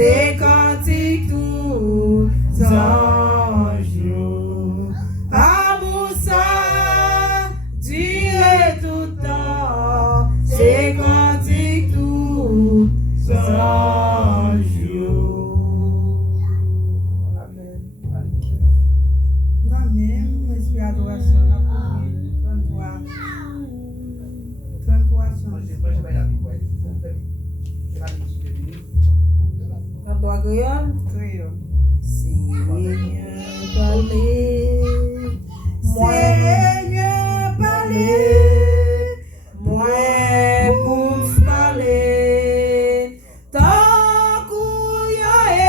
c'est cantique tout anges. Amour ça, duré tout temps, c'est cantique tout anges. Amen. Esprit adoration la première. 33 chants. 33 créole. Seigneur, parlez. Seigneur, parlez. Moi, pour parler. Tant qu'il y a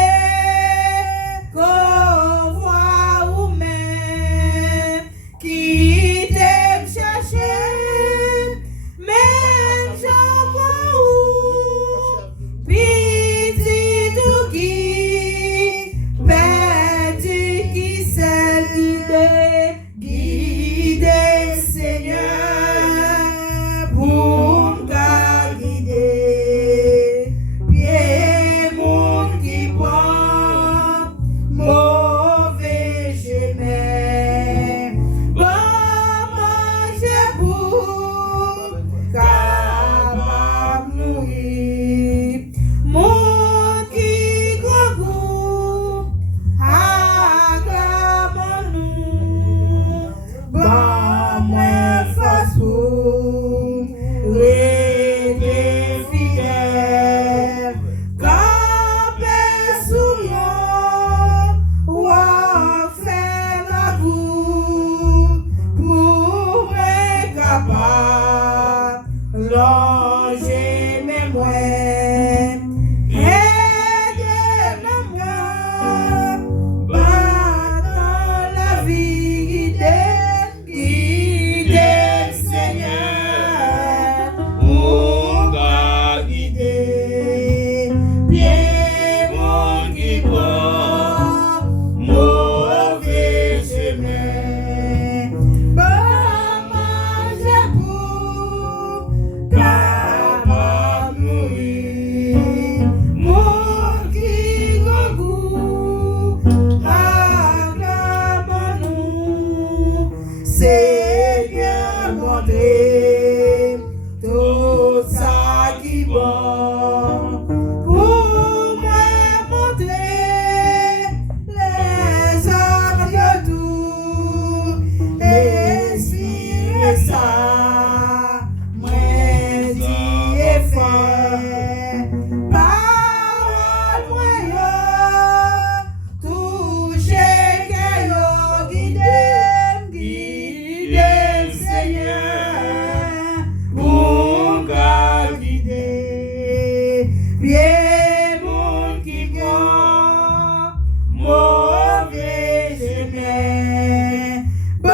qu'on voit ou même qui t'aime chercher, même j'en vois où. Petit tout qui perdu qui s'est guidé Seigneur pour me guider. Pied monde qui prend mauvais chemin. Maman j'ai pour capable nourrir. Monde qui goût acclamons-nous. Bon moi force pour rester fidèle. Camper sous moi, ou faire la boue pour être capable longer mes moyens. Aidez-moi, dans la vie, guidez Seigneur, pour guider. Bien mon qui prend mauvais chemin. Maman, j'ai pour capable nourrir. Mon qui goût acclamons-nous. Seigneur, montrez tout ça qui bon. Pour moi montrer les hommes de tout. Inspirez ça, moi dis et fait. Parole moi toucher que yo guidez Seigneur pour guider. Bien mon qui prend mauvais chemin. Bon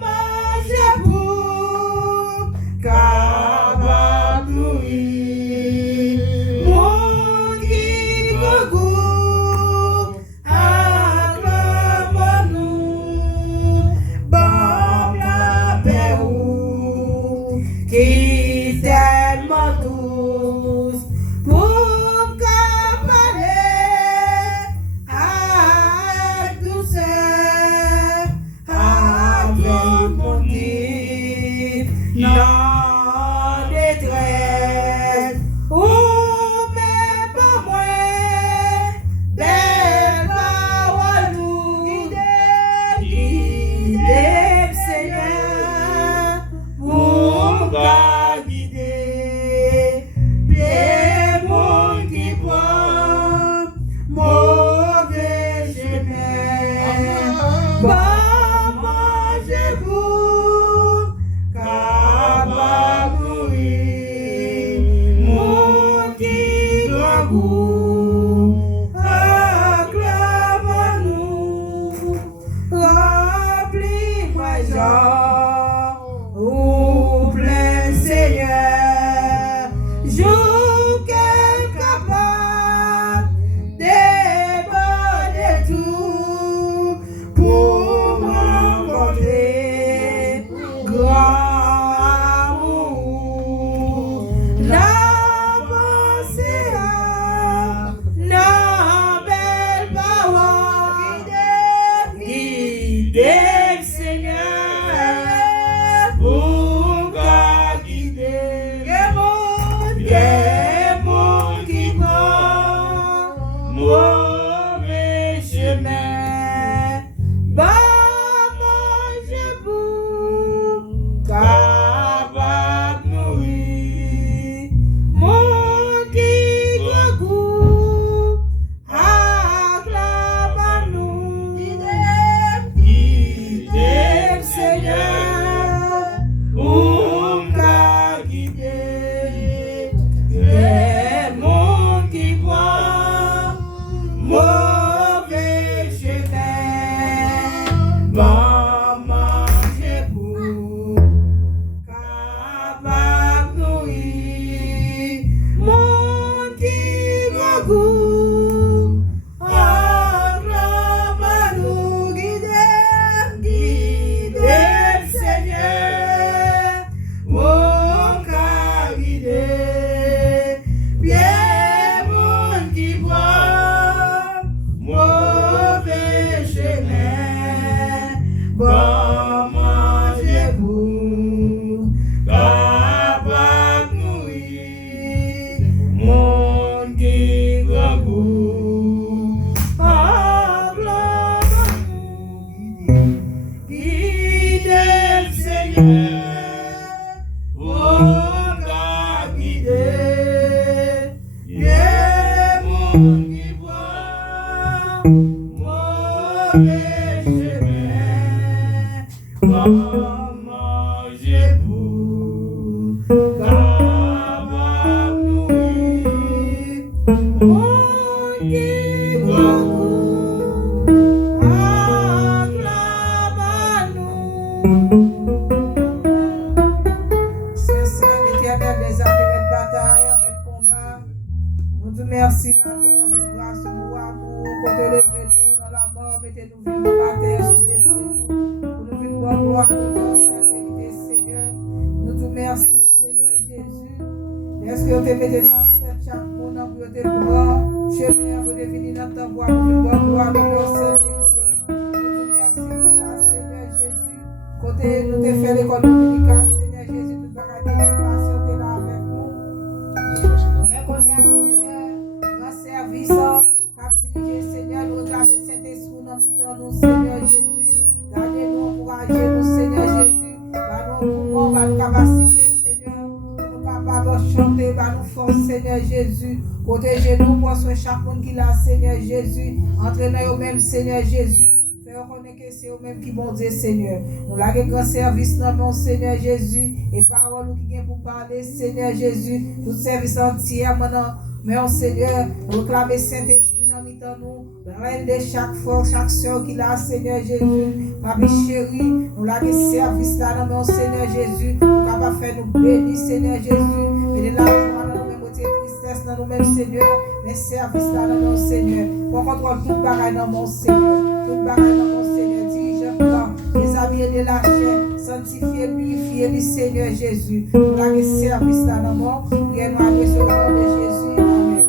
manger pour capable nourrir. Mon qui goût acclamons-nous. Bon la paix qui tellement douce pour parler avec douceur avec mon guide dans détresse ou même pas moi belle parole nous guider Seigneur pour guider. Bien mon qui prend mauvais chemin. Bon manger pour capable nourrir. Mon qui goût acclamons-nous. Remplis-moi Jean ou plein Seigneur. Joue qu'elle capable déborder tout pour rencontrer grand amour. La pensée, la des mondes qui prennent mauvais chemin. Bah, manger pour capable nourrir. Monde qui goût acclame nous. Guidez, Seigneur, pour nous guider. Des mondes qui prennent mauvais chemin. Bon manger pour capable nourrir. Monde qui goût acclame nous. Guidez, Seigneur, mon cas guidé. Bien monde qui voit mauvais chemin. Bon manger pour capable nourrir. Monde qui goût acclame nous. Guidez, Seigneur, mon cas guidé. Bien monde qui voit mauvais chemin. Bon manger pour capable nourrir. Monde qui goût acclame nous. Seigneur éternel, des armées de bataille, de combat. Nous te merci, ma terre, pour grâce, pour amour, pour te lever nous dans la mort, mettez-nous vivre dans la terre, soulevez nous, pour nous vivre dans gloire, nous dans cette vérité, Seigneur. Nous te merci, Seigneur Jésus. Est-ce que vous te mettez dans notre tête chaque monde, pour te voir, chemin, pour devenir dans ta voie, pour vivre dans gloire, nous dans cette vérité. Nous te merci pour ça, Seigneur Jésus. Côté, nous te fait l'école dominicale, Seigneur Jésus, nous parlons de patienter là avec nous. Mais qu'on y a, Seigneur, dans service, cap dirigé, Seigneur, nous réclamer Saint-Esprit dans nous, Seigneur Jésus. Gardez-nous, encouragez-nous, Seigneur Jésus. Par nos nos capacités, Seigneur. Nous capables de chanter, par nos forces, Seigneur Jésus. Protégez-nous, pour soin chaque monde qui l'a, Seigneur Jésus. Entraînez au-même, Seigneur Jésus. Reconnaître que c'est eux-mêmes qui vont dire, Seigneur. Nous l'avons grand service dans mon Seigneur Jésus. Et parole qui vient pour parler, Seigneur Jésus. Tout service entier maintenant. Mais au Seigneur, nous réclamons Saint-Esprit dans nous. Reine de chaque force, chaque soeur qui l'a, Seigneur Jésus. Papi chéri, nous l'avons service là dans mon Seigneur Jésus. Nous capable faire nous bénir, Seigneur Jésus. Mais de la joie dans nous-mêmes, tristesse dans nous-mêmes, Seigneur. Mais service là dans mon Seigneur. Pour contrôler tout pareil dans mon Seigneur. Tout pareil dans mon Seigneur. Dirige-moi, les amis de la chair. Sanctifier, purifier le Seigneur Jésus. Nous l'avons service là dans mon. Priez nous adresser au nom de Jésus. Amen.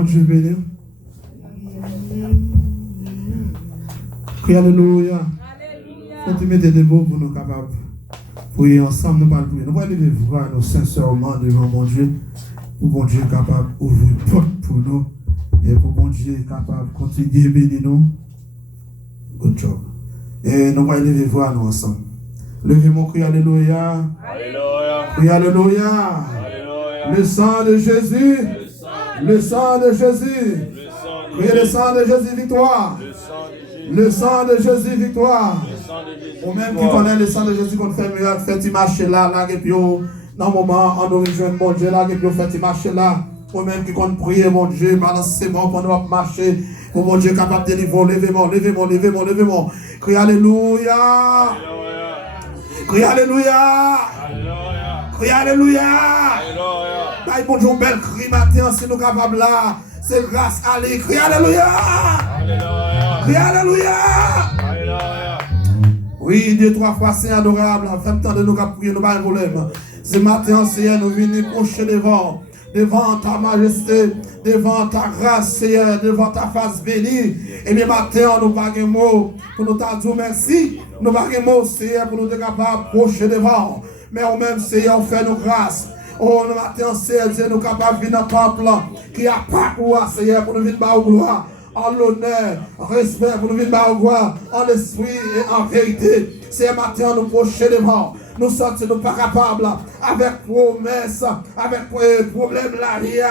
bon Dieu béni. Crie Alléluia. Faut mettre des mots pour nous capables. Prier ensemble, nous allons prier. Nous allons aller voir nous sincèrement devant mon Dieu. Pour bon Dieu capable d'ouvrir porte pour nous. Et pour bon Dieu capable de continuer à bénir nous. Good job. Et nous allons aller voir nous ensemble. Levez mon cri, Alléluia. Alléluia. Crie Alléluia. Alléluia. Le sang de Jésus. Le sang de Jésus. Criez le sang de Jésus, victoire. Le sang de Jésus, victoire. Ou même qui connaît le sang de Jésus, qu'on fait mieux, fait marcher là, là, et puis dans le moment, on nous rejoint, mon Dieu, là, et puis on fait marcher là. Ou même qui compte prier, mon Dieu, pendant ces moments, pendant nous marcher, pour mon Dieu capable de délivrer, levez-moi. Crie Alléluia. Crie Alléluia. Crie Alléluia. Bye, bon Dieu, bel cri matin, si nous capables là. C'est grâce à lui. Crie Alléluia. Crie Alléluia. Oui, 2-3 fois, c'est adorable. En fait, temps de nous prier, nous pas un problème. Ce matin, Seigneur, nous venons procher devant ta majesté, devant ta grâce, Seigneur, devant ta face bénie. Et bien, matin, nous pas un mot pour nous dire merci. Nous pas un mot, Seigneur, pour nous être capables de procher devant. Mais au même, Seigneur, on fait nos grâces. Oh, le matin, Seigneur, nous sommes capables de venir dans le temple qui a pas gloire, Seigneur, pour nous venir au gloire, en l'honneur, en respect, pour nous venir au gloire, en esprit et en vérité. C'est matin, nous procher devant. Nous sommes pas capables, avec promesse, avec problème la vie,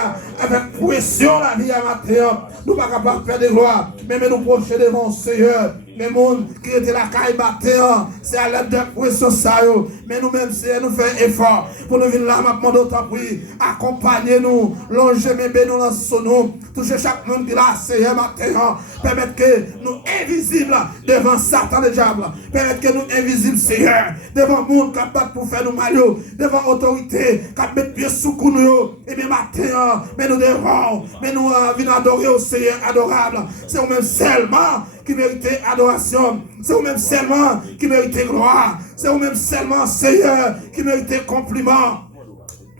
avec pression la vie matin. Nous ne sommes pas capables de faire des gloires, mais nous procher devant le Seigneur. Les gens qui étaient la caille matin, c'est à l'aide de pression ça. Mais nous-mêmes, c'est nous faisons effort pour nous venir là, maintenant d'autant prix. Accompagnez-nous, longez mes bénis dans son nom. Touchez chaque monde qui l'a Seigneur matin. Permettez que nous invisibles devant Satan le diable. Permettez que nous invisibles, Seigneur, devant le monde qui pour faire nous mal, devant l'autorité qui met pied sous nous. Et bien matin, mais nous devons, mais nous venons adorer au Seigneur adorable. C'est nous-mêmes seulement qui méritait adoration. C'est vous-même seulement qui méritez gloire. C'est vous-même seulement, Seigneur, qui méritez compliment.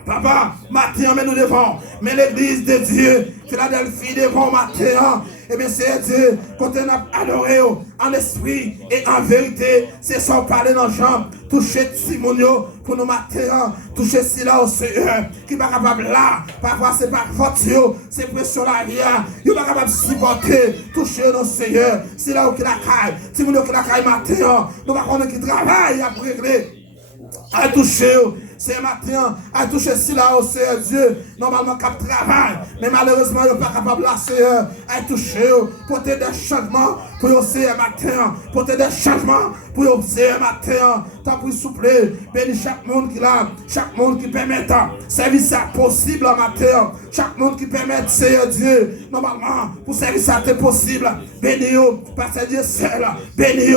Papa, matin, mais nous devons. Mais l'église de Dieu, Philadelphie, devant matin. Et bien, c'est Dieu, quand on a adoré en esprit et en vérité, c'est sans parler dans le champ. Toucher Simonio pour nous matin. Toucher Sila au Seigneur, qui n'est pas capable là. Parfois, c'est pas faute, c'est pression la vie. Il n'est pas capable de supporter. Toucher nos Seigneur. Sila au qui la caille. Simonio qui la caille matin. Nous ne pouvons pas qui travaille à régler. À toucher, c'est matin, à toucher si là au Seigneur Dieu, normalement cap travail, mais malheureusement il n'est pas capable là, Seigneur, à toucher, porter des changements pour le Seigneur matin, porter des changements pour le Seigneur matin, tant pour souple, bénis chaque monde qui l'a, chaque monde qui permet service ça possible matin, chaque monde qui permet, Seigneur Dieu, normalement, pour service ça c'est possible, bénis, parce que Dieu seul, bénis,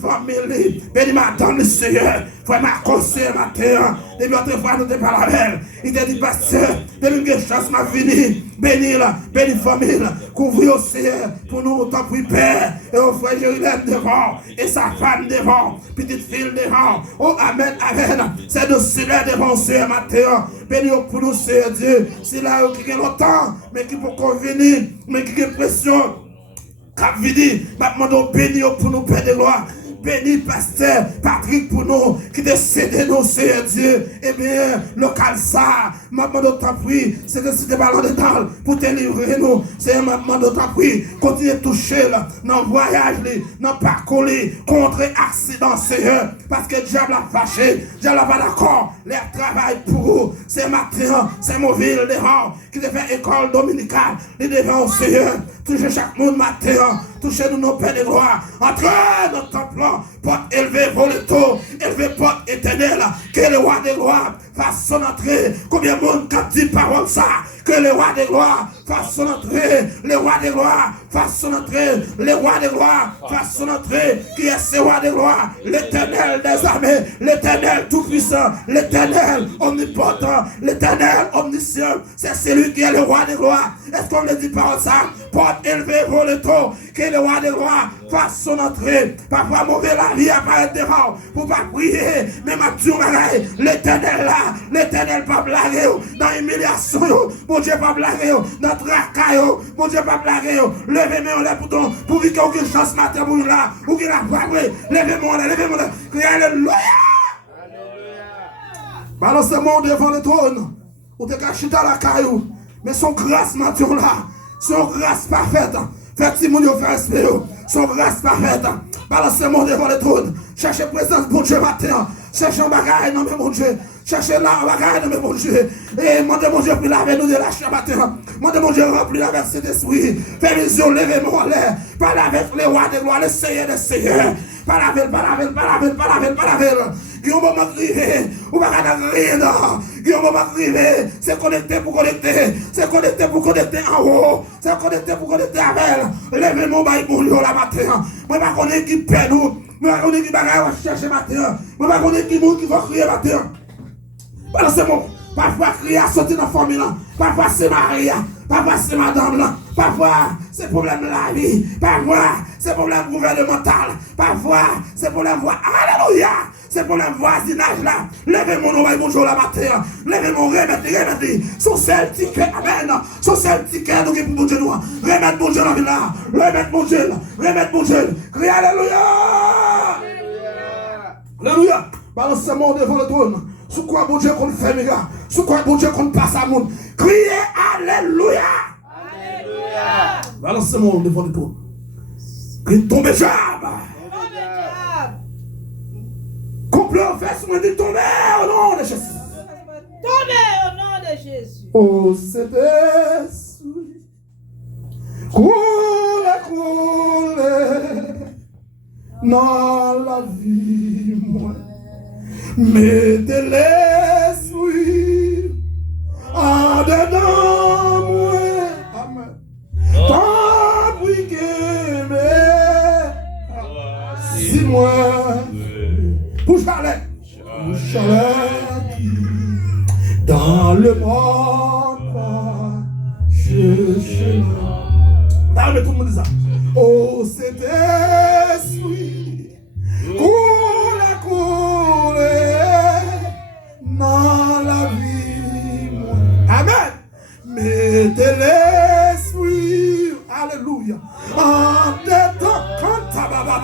famille, bénis madame le Seigneur, vraiment conseiller matin, depuis autrefois nous te parlons avec elle, il te dit pasteur, depuis que chance m'a fini, bénis-la, bénis famille, couvrir au Seigneur, pour nous autant pour Père, et au frère Jérusalem devant, et sa femme devant, petite fille devant, oh amen, amen, c'est de cela devant Seigneur matin, bénis pour nous Seigneur Dieu, c'est là qui est longtemps, mais qui peut convenir, mais qui est pression, cap vidi, maintenant bénis pour nous Père de gloire. Béni pasteur Patrick pour nous qui décède nous Seigneur Dieu. Eh bien, local ça, maman d'autant prix, c'est que si tu ballon de temps pour te livrer nous, c'est maman d'autant prix, continue de toucher là, dans le voyage, dans le parcours, contre accident Seigneur, parce que le diable a fâché, le diable n'a pas d'accord, les travail pour vous, c'est matin, c'est mon ville devant, qui devait école dominicale, les devant au Seigneur, toucher chaque monde matin, toucher nous nos pères de gloire, entre notre temple, porte élevée, voleto, élevée, porte éternelle, que le roi de gloire fasse son entrée. Combien de monde qui dit parole ça? Que le roi de gloire fasse son entrée, le roi de gloire fasse son entrée, le roi de gloire fasse son entrée. Qui est ce roi de gloire? L'éternel des armées, l'éternel tout-puissant, l'éternel omnipotent, l'éternel omniscient. C'est celui qui est le roi de gloire. Est-ce qu'on le dit parole ça? Porte élevée, voleto, que le roi des rois fasse son entrée. Parfois, mauvais la vie apparaît devant pour pas prier. Mais ma Dieu, l'éternel là, l'éternel pas blaguer dans l'humiliation. Mon Dieu pas blaguer dans le tracas. Mon Dieu pas blaguer. Levez-moi là pour qu'il y ait aucune chance matin pour là. Ou qu'il a pas levez-moi là, levez-moi là. Alléluia. Balancez-moi devant le trône. Ou te caché dans la caillou. Mais son grâce matin là, son grâce parfaite. Faites si mon Dieu fait respect. Son grâce parfaite. Balancez-moi devant le trône. Cherchez présence pour Dieu matin. Cherchez un bagage dans mon Dieu. Cherchez là un bagage dans mon Dieu. Et demandez mon Dieu pour laver nous de la chair matin. Demandez mon Dieu remplir la versée d'esprit. Faites les yeux, levez-moi en l'air. Parlez avec les rois des gloires, les seigneurs des seigneurs. Parlez avec. Guillaume m'a crié, ou va rien. Guillaume m'a crié, c'est connecté pour connecter. C'est connecté pour connecter en haut. C'est connecté pour connecter avec. Levez mon bail pour lui la matin. Moi, je ne connais qui peine nous. Moi, je connais qui va chercher matin. Moi, je connais qui va crier matin. Voilà, c'est bon. Parfois, crier à sortir dans la famille. Parfois, c'est Maria. Parfois, c'est madame là. Parfois, c'est problème de la vie. Parfois, c'est problème gouvernemental. Parfois, c'est problème alléluia. C'est problème voisinage là. Levez mon nom et bonjour la matin. Levez mon remettre. Sur celle qui fait amen. Sur celle qui fait nous qui pour Dieu nous. Remettre mon Dieu dans la vie là. Remettre mon Dieu. Criez alléluia. Alléluia. Balancez-moi devant le trône. Sous quoi bon Dieu qu'on fait mes gars. Sous quoi bon Dieu qu'on passe à monde. Criez alléluia. Alléluia. Balancez-moi devant le trône. Criez tomber diable. Complot fait ce dit tomber au nom de Jésus. Tombez au nom de Jésus. Oh, c'est esprit. Coule dans la vie, moi. Mettez l'esprit en dedans, moi. Amen. Tant pis si moi. Bouche Charlotte dans le monde, je dans le tout le monde dit ça. Oh, c'est esprit, coule dans la vie. Amen. Mettez l'esprit, alléluia, en dedans, quand alléluia.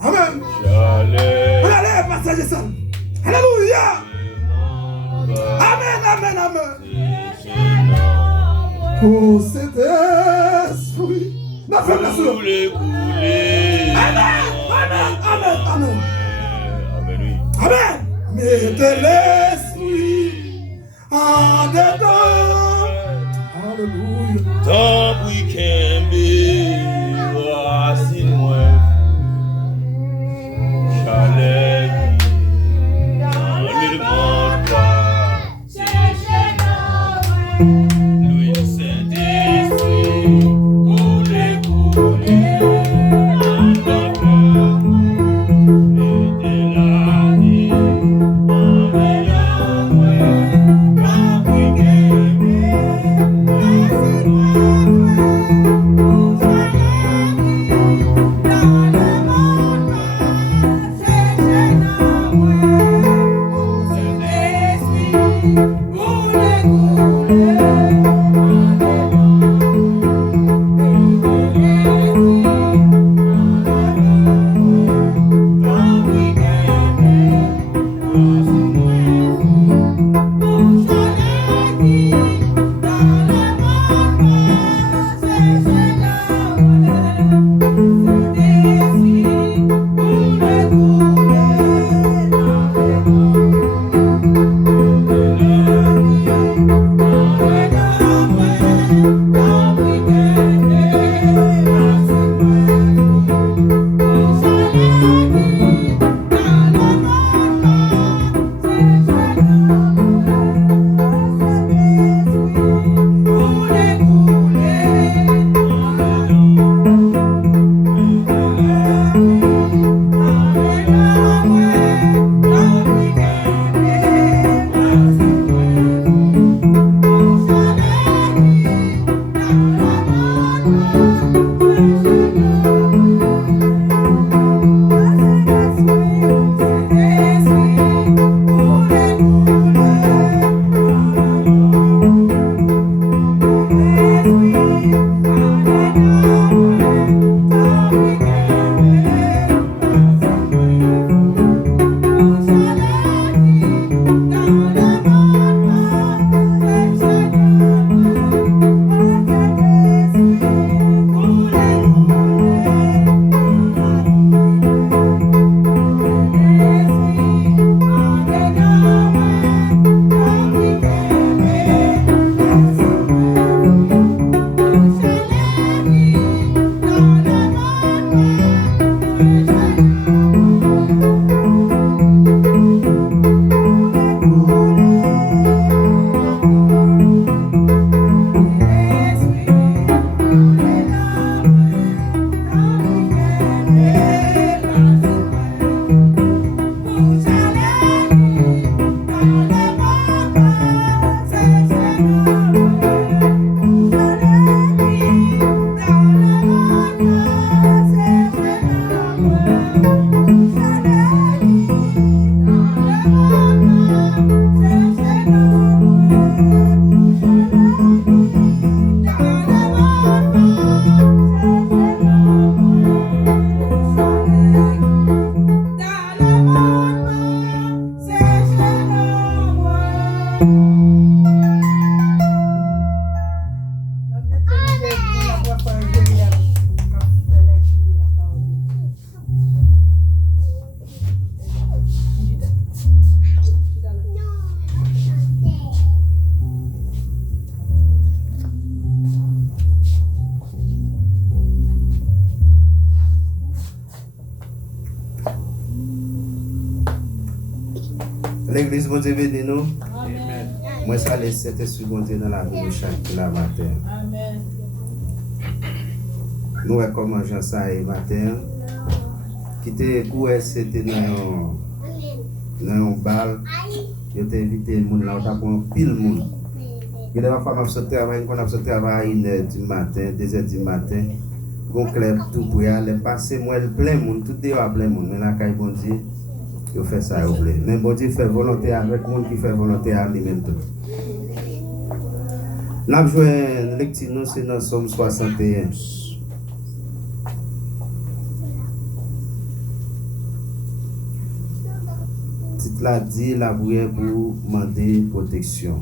Amen. Allez, partagez ça. Alléluia. Amen. Oh, cet esprit. Amen. Mettez l'esprit en dedans. Alléluia. Tant we can be moi. Chalet dans le monde. Louis Saint-Esprit, coulez en notre et la vie en meilleur way. Tant we can be Amen. L'église, bon Dieu, bénis nous. Moi, ça laisse cet esprit bon Dieu dans la vie de chaque matin. Nous, comme Jean ça et matin, qui était quoi, c'était dans un bal, je t'ai invité le monde là, on t'a pris pile monde. Il y a des fois, je travaille, quand je travaille à 1h du matin, 2h du matin, on club tout pour y aller passer, moi, plein de monde, tout est plein de monde, mais là, quand bon Dieu, il fait ça, il plaît. Mais bon Dieu fait volonté avec le monde qui fait volonté à lui-même tout. Nous avons joué une lecture, c'est dans Somme 61. Titre là dit la prière pour demander protection.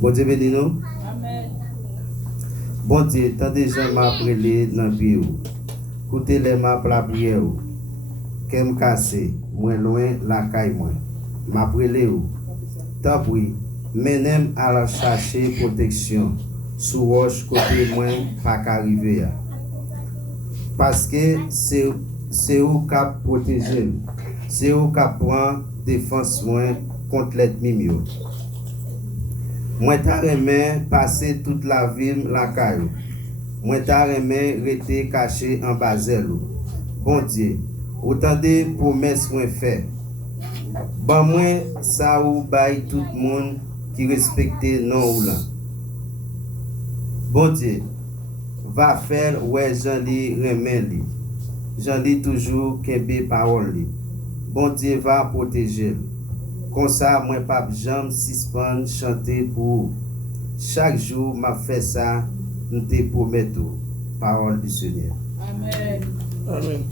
Bon Dieu bénis nous. Amen. Bon Dieu, tant de gens m'appellent dans le pied. Écoutez les maps la prière. Qu'elle me casse, moins loin la caille moi. M'appellez ou. Tant pis, menem à la chercher protection. Sous roche côté moi pas qu'arriver. Parce que c'est où qu'a protéger. C'est où qu'a prend défense moi contre l'ennemi. Moi t'a remet passer toute la ville la caillou. Moi t'a remet rester caché en basel. Bon Dieu, autant de promesses moi fait. Bon moi ça ou bail tout le monde qui respecte non ou là. Bon Dieu, va faire ouais Jean-Li remet li. Jean-Li toujours kembe parole li. Bon Dieu va protéger. Comme ça, moi, pas jamais suspendre chanter pour chaque jour, m'a fait ça, nous te promettons. Parole du Seigneur. Amen. Amen.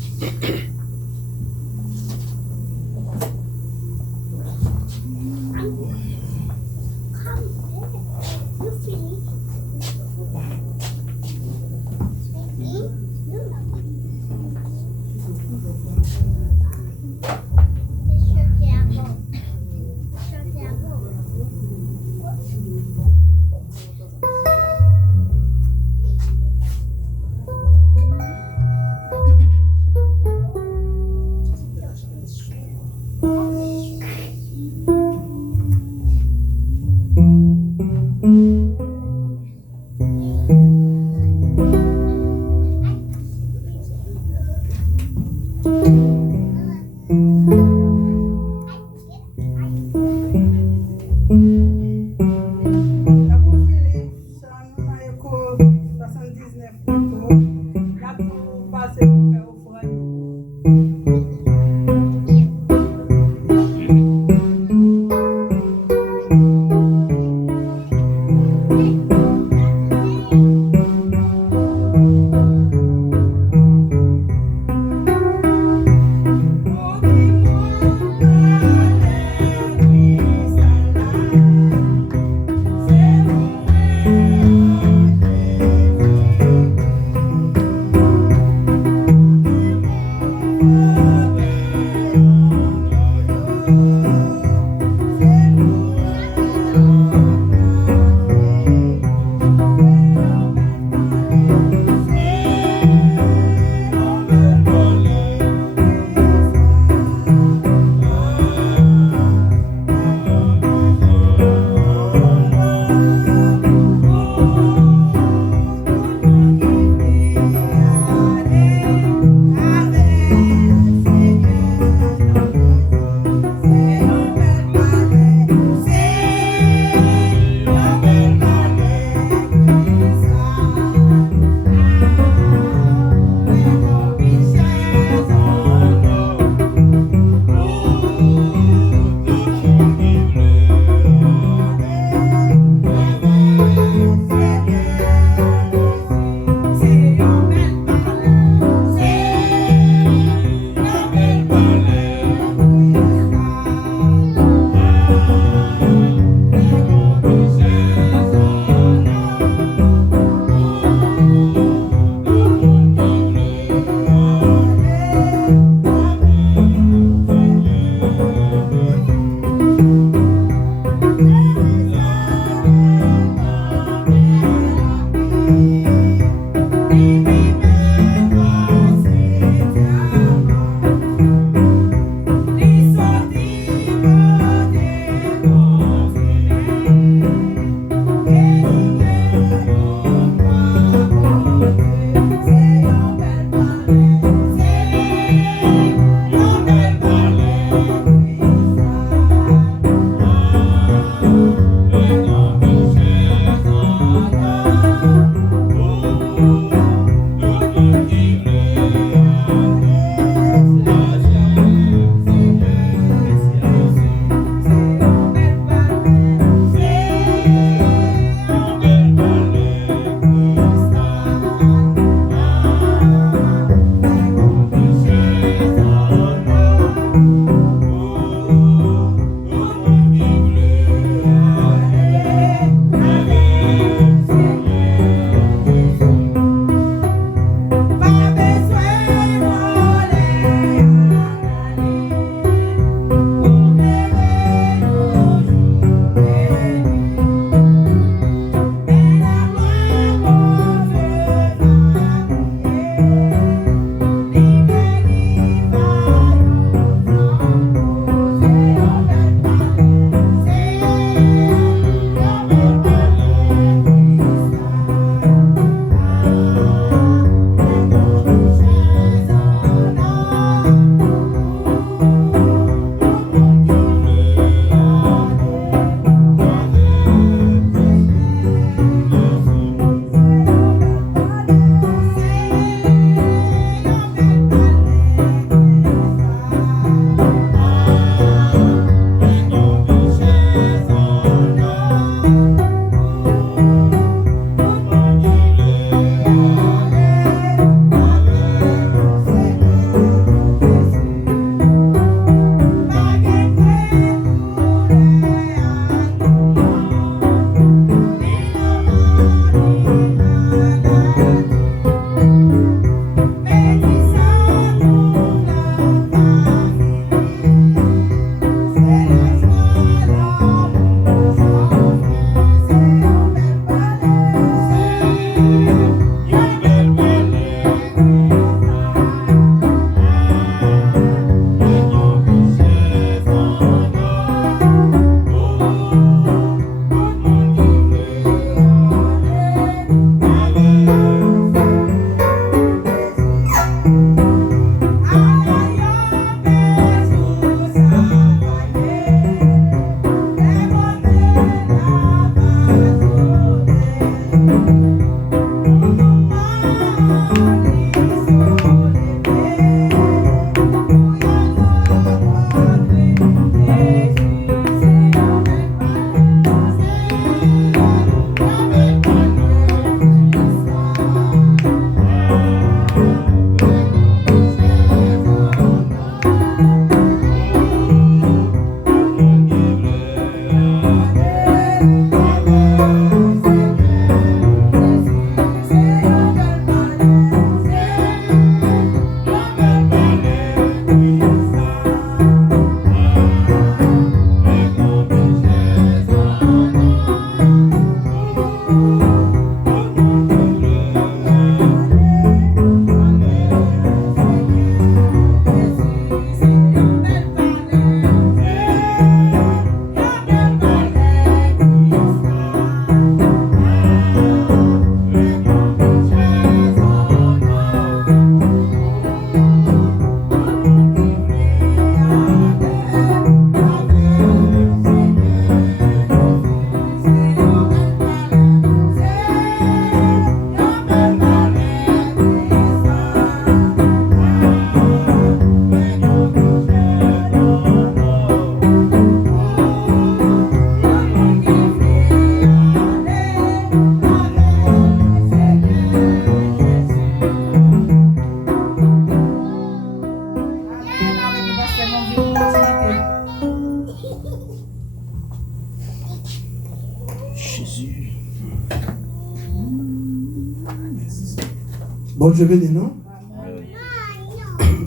Bon Dieu béni, non?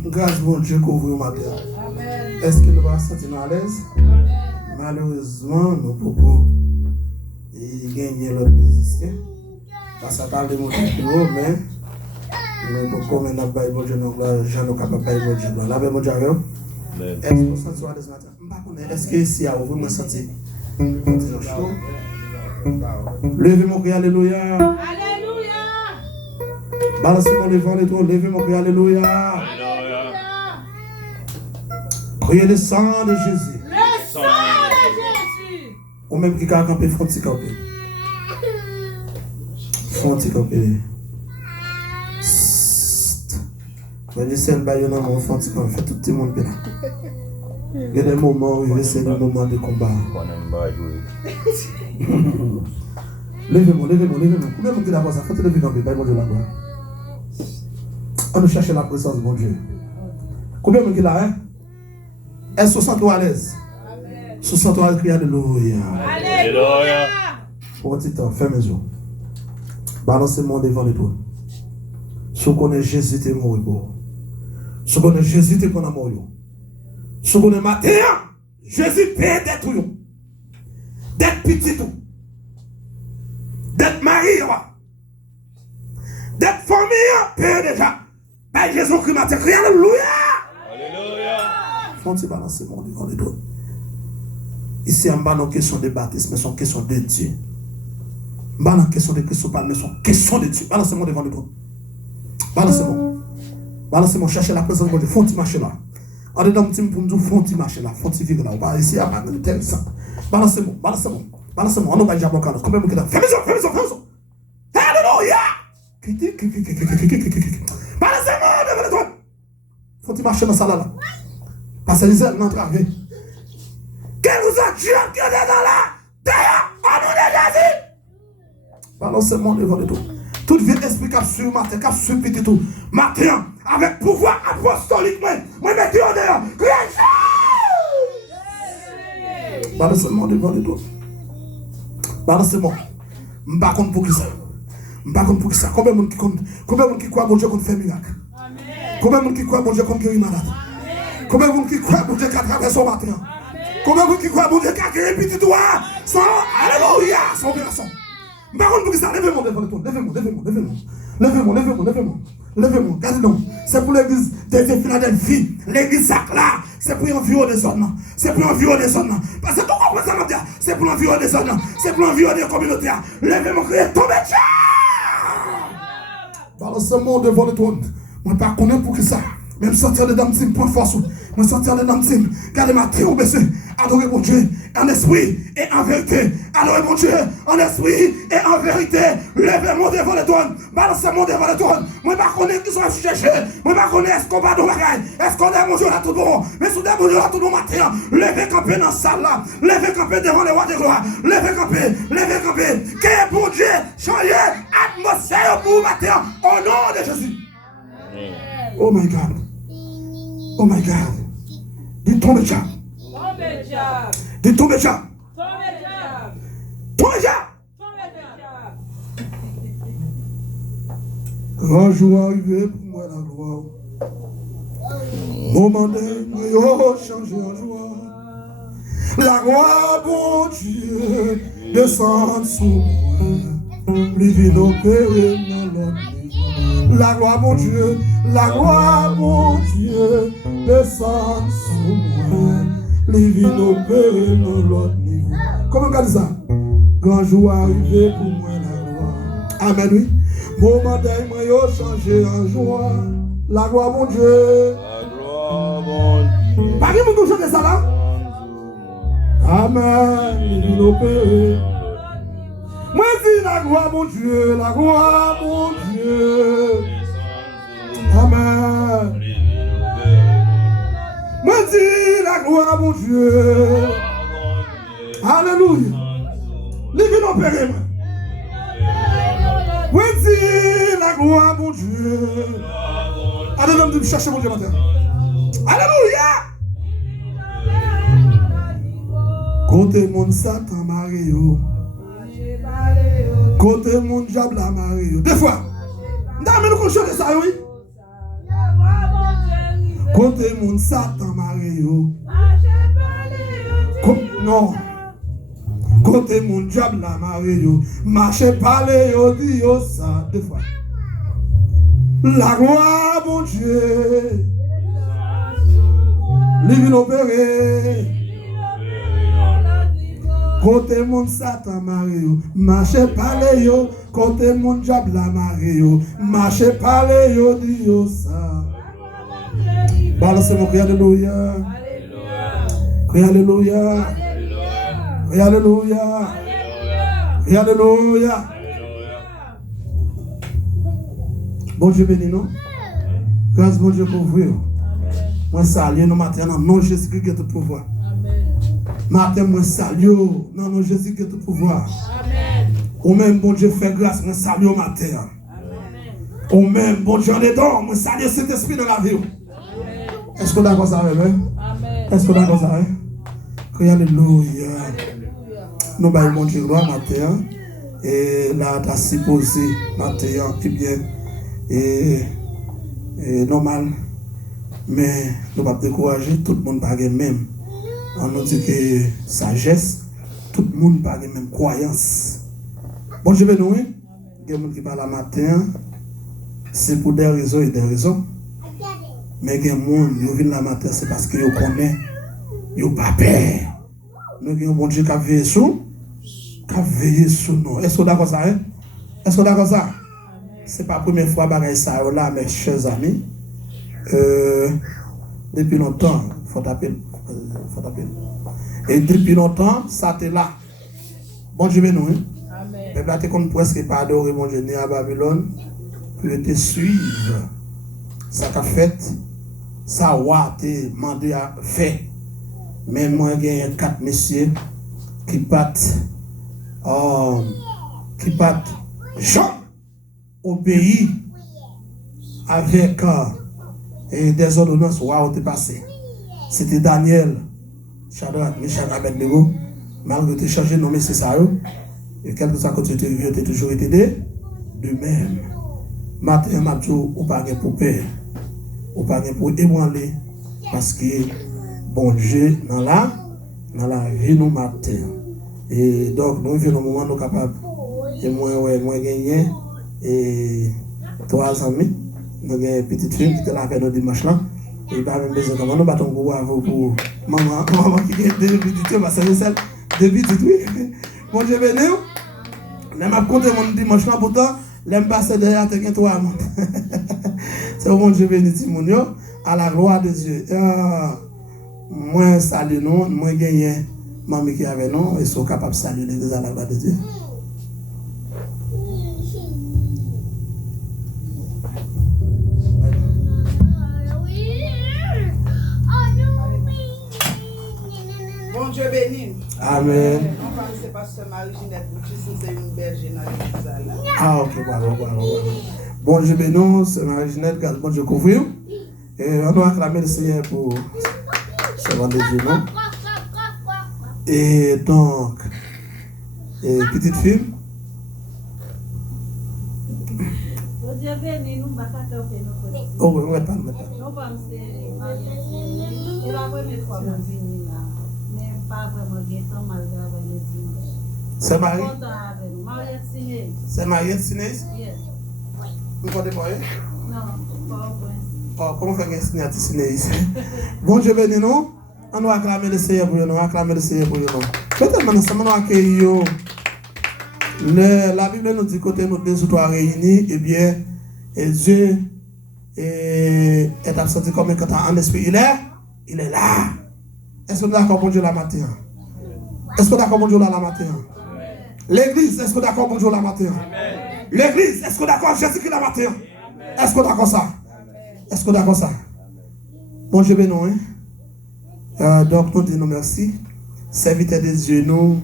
Grâce bon Dieu couvre au matin. Est-ce que nous va se sentir à l'aise? Malheureusement, nous pouvons gagner l'autre musicien. Parce que ça parle de mon bureau, mais nous pouvons maintenant bailler bon Dieu, nous sommes capables de bailler bon Dieu. Là, mon Dieu, est-ce que vous sentez à l'aise matin? Est-ce que ici, vous vous sentez? Levez mon cri, alléluia. Alléluia. Balancez-moi devant les trônes, levez mon cri, alléluia. Alléluia. Priez le sang de Jésus. Le sang de Jésus. Ou même qui a campé, faut t'y camper. Faut t'y camper. Quand je sais le baillon dans mon fond, tu camper, tout le monde là. Il y a des moments où c'est le moment de combat. Levez-moi, levez-moi, levez-moi. Combien de monde qui d'abord ça? Faut te lever camper, baille mon Dieu là-bas. On nous cherche la présence de mon Dieu. Combien de monde qui là, hein? Est-ce que vous sentez à l'aise? Vous sentez à crier alléluia. Alléluia. Pour un petit temps, fermez les yeux. Balancez-moi devant les trônes. Si vous connaissez Jésus, t'es mort. Si vous connaissez Jésus, t'es pas mort. Si vous connaissez matin, Jésus peut d'être tout. D'être petit tout. D'être marié. D'être famille, peut déjà. Ben Jésus-Christ m'a dit, alléluia. Alléluia. Faut-il balancer mon devant les trônes. Ici, on n'a pas de question de baptême, mais c'est une question de Dieu. On n'a pas de question de Christ, mais c'est une question de Dieu. Balancez-moi devant le trône. Balancez-moi. Balancez-moi, cherchez la présence de Dieu. Faut-il marcher là. En dedans, pour nous dire, faut-il marcher là. Faut-il vivre là. On va ici à parler de tel sang. Balancez-moi, balancez-moi. Balancez-moi. On n'a pas déjà bloqué. Combien de temps? Fais-moi ça, fais-moi ça, fais-moi ça. Alléluia. Balancez-moi devant le trône. Faut-il marcher dans ça là. Parce que les ailes n'ont traversé. Quel vous a Dieu qui est dans la terre, au nom de Jésus. Balancez-moi devant le trône. Tout vient expliquer sur matin, cap sur petit tout. Matin, avec pouvoir apostolique, moi, je dis en dehors. Balancez-moi devant le trône. Balancez-moi. Je ne sais pas pour qui ça. Je ne sais pas pour qui ça. Combien de monde qui croit que Dieu fait miracle? Combien de monde qui croit que Dieu guérit malade? Combien de monde qui croit que Dieu traverse son matin? Combien de monde qui croit que Dieu guérit petit doigt? Sans alléluia, sans opération. Par contre, pour ça, levez-moi devant le trône. Levez-moi. Regardez-nous. C'est pour l'église de Philadelphie. L'église là, c'est pour environner des zones. C'est pour environner des zones. Parce que tout comprend ça, dire. C'est pour environner des zones. C'est pour environner des communautés. Levez-moi, criez, tombez. Balancez-moi devant le trône. Moi, pas connaître pour que ça. Même sortir de dame point force. Moi, sortir de dame team. Gardez ma terre au baissé. Adorez mon Dieu en esprit et en vérité. Adorez mon Dieu en esprit et en vérité. Levez-moi devant le trône. Balancez-moi devant le trône. Moi, pas connaître qui sont cherchés. Moi, pas connaître est-ce qu'on va dans la bagaille. Est-ce qu'on est mon Dieu là tout bon. Mais sous des mon Dieu là tout bon matin. Levez camper dans la salle là. Levez camper devant le roi de gloire. Levez camper. Levez camper. Que pour Dieu changer l'atmosphère pour matin. Au nom de Jésus. Oh my God. Oh my God. Dis tombe déjà. Dis tombe déjà. Tombe déjà. Grand jour arrivé pour moi la gloire. Moment de moi changer en joie. La gloire, bon Dieu, descend sous moi. Livre nos pères dans l'autre. La gloire, mon Dieu, descend sous moi. Les vies nos pères dans l'autre niveau. Comment on dit ça? Grand jour arrivé pour moi la gloire. Amen, oui. Moment d'ailleurs, moi, yo changé en joie. La gloire, mon Dieu. La gloire, mon Dieu. Pas qui vous chantez ça là? Amen. Les vies nos pères. Moi, dis la gloire, mon Dieu, la gloire, mon Dieu. Amen. Moi, dis la gloire, mon Dieu. Alléluia. Livre nos pères. Moi, dis la gloire, mon Dieu. Allez, l'homme de chercher mon Dieu matin. Alléluia. Côté mon Satan Mario. Côté mon diable Mario. Deux fois. Nous nous chanter ça, oui. Côté mon Satan Mario. Non. Côté mon diable la Mario. Marchez pas les yo ça deux fois. La gloire mon Dieu. Livre opéré. Côté mon Satan Mario. Marchez pas les yo. Côté mon diable la Mario. Marchez pas les yo ça. Balancez mon cri, alléluia. Cri, alléluia. Cri, alléluia. Cri, alléluia. Bon Dieu béni, non? Grâce bon Dieu pour vous. Moi salue nous matin dans nom Jésus-Christ qui est tout pouvoir. Matin moi salue dans nom Jésus qui est tout pouvoir. Ou même bon Dieu fait grâce, moi salue au matin. Ou même bon Dieu en dedans, moi salue cet esprit dans la vie. Est-ce qu'on a d'accord ça avec moi? Est-ce qu'on a d'accord ça avec moi? Alléluia. Nous baillons mon Dieu gloire matin. Et là, tu as supposé matin, eh bien, et normal. Mais nous ne pouvons pas décourager, tout le monde n'a pas la même. On nous dit que sagesse, tout le monde n'a pas la même croyance. Bon, je vais nous, il y a des gens qui parlent matin, c'est pour des raisons et des raisons. Mais il y a des gens qui viennent la matin, c'est parce qu'ils connaissent, ils n'ont pas peur. Nous avons un bon Dieu qui a veillé sur nous. Est-ce que vous d'accord ça? Est-ce que vous d'accord ça? Ce n'est pas la première fois que ça là, mes chers amis. Depuis longtemps, il faut taper. Et depuis longtemps, ça t'est là. Bon Dieu, nous. Mais là, tu ne presque pas adorer mon Dieu à Babylone. Pour te suivre. Ça t'a fait. Ça va te demander à faire. Mais moi, il y a 4 messieurs qui partent Jean au pays avec des ordonnances où t'es passé. C'était Daniel, Shadrach, Meshach, Abednego. Malgré que tu changé de nom, c'est ça. Et quelque chose que tu as toujours été de même. Matin, Mathieu, ou pas pour peur. Ou pas pour ébranler. Parce que bon Dieu, dans la vie, nous matin. Et donc, nous vivons au moment où nous sommes capables. Et moi, gagné. Et 3 amis. Nous avons une petite fille qui était là avec nous dimanche là. Et il n'y a même besoin de nous battons pour maman qui a 2 petites ma soeur celle 2 petites oui. Bon Dieu béni. Je m'a compté mon dimanche là pourtant, l'aime passer derrière te 3 mondes. C'est au bon Dieu béni Timonio à la gloire de Dieu. Moi salue nous, moi gagné maman qui avec nous et sont capables de saluer l'église à la gloire de Dieu. Dieu béni. Amen. On parle c'est pasteur Marie-Ginette, c'est une berger dans l'église. Ah, ok, voilà. Bon Dieu béni, c'est Marie-Ginette, bon Dieu couvrir. Et on doit acclamer le Seigneur pour ce vendredi, non? Et donc, petite fille. Bon Dieu béni, nous ne pouvons pas faire nos petits. Oh, oui, on va pas. Nous sommes c'est la première fois que nous venons là. Pas vraiment guettant malgré le dimanche. C'est Marie? Mariette Sinez. C'est Mariette Sinez? Yes. Vous ne connaissez pas? Non, pas au point. Oh, comment faire un signe à Sinez? Bon Dieu béni nous. On va acclamer le Seigneur pour nous. Peut-être maintenant, nous accueillons. La Bible nous dit que nous 2 ou 3 réunis, eh bien, Dieu est absent comme quand en esprit. Il est là. Est-ce que nous d'accord pour Dieu la matin? Est-ce que nous d'accord pour Dieu la matin? L'église, est-ce que nous d'accord pour Dieu la matin? L'église, est-ce que nous d'accord Jésus-Christ la matin? Est-ce que nous d'accord ça? Est-ce que nous d'accord ça? Bon Dieu béni, hein? Donc nous disons merci. Serviteur de Dieu, nous,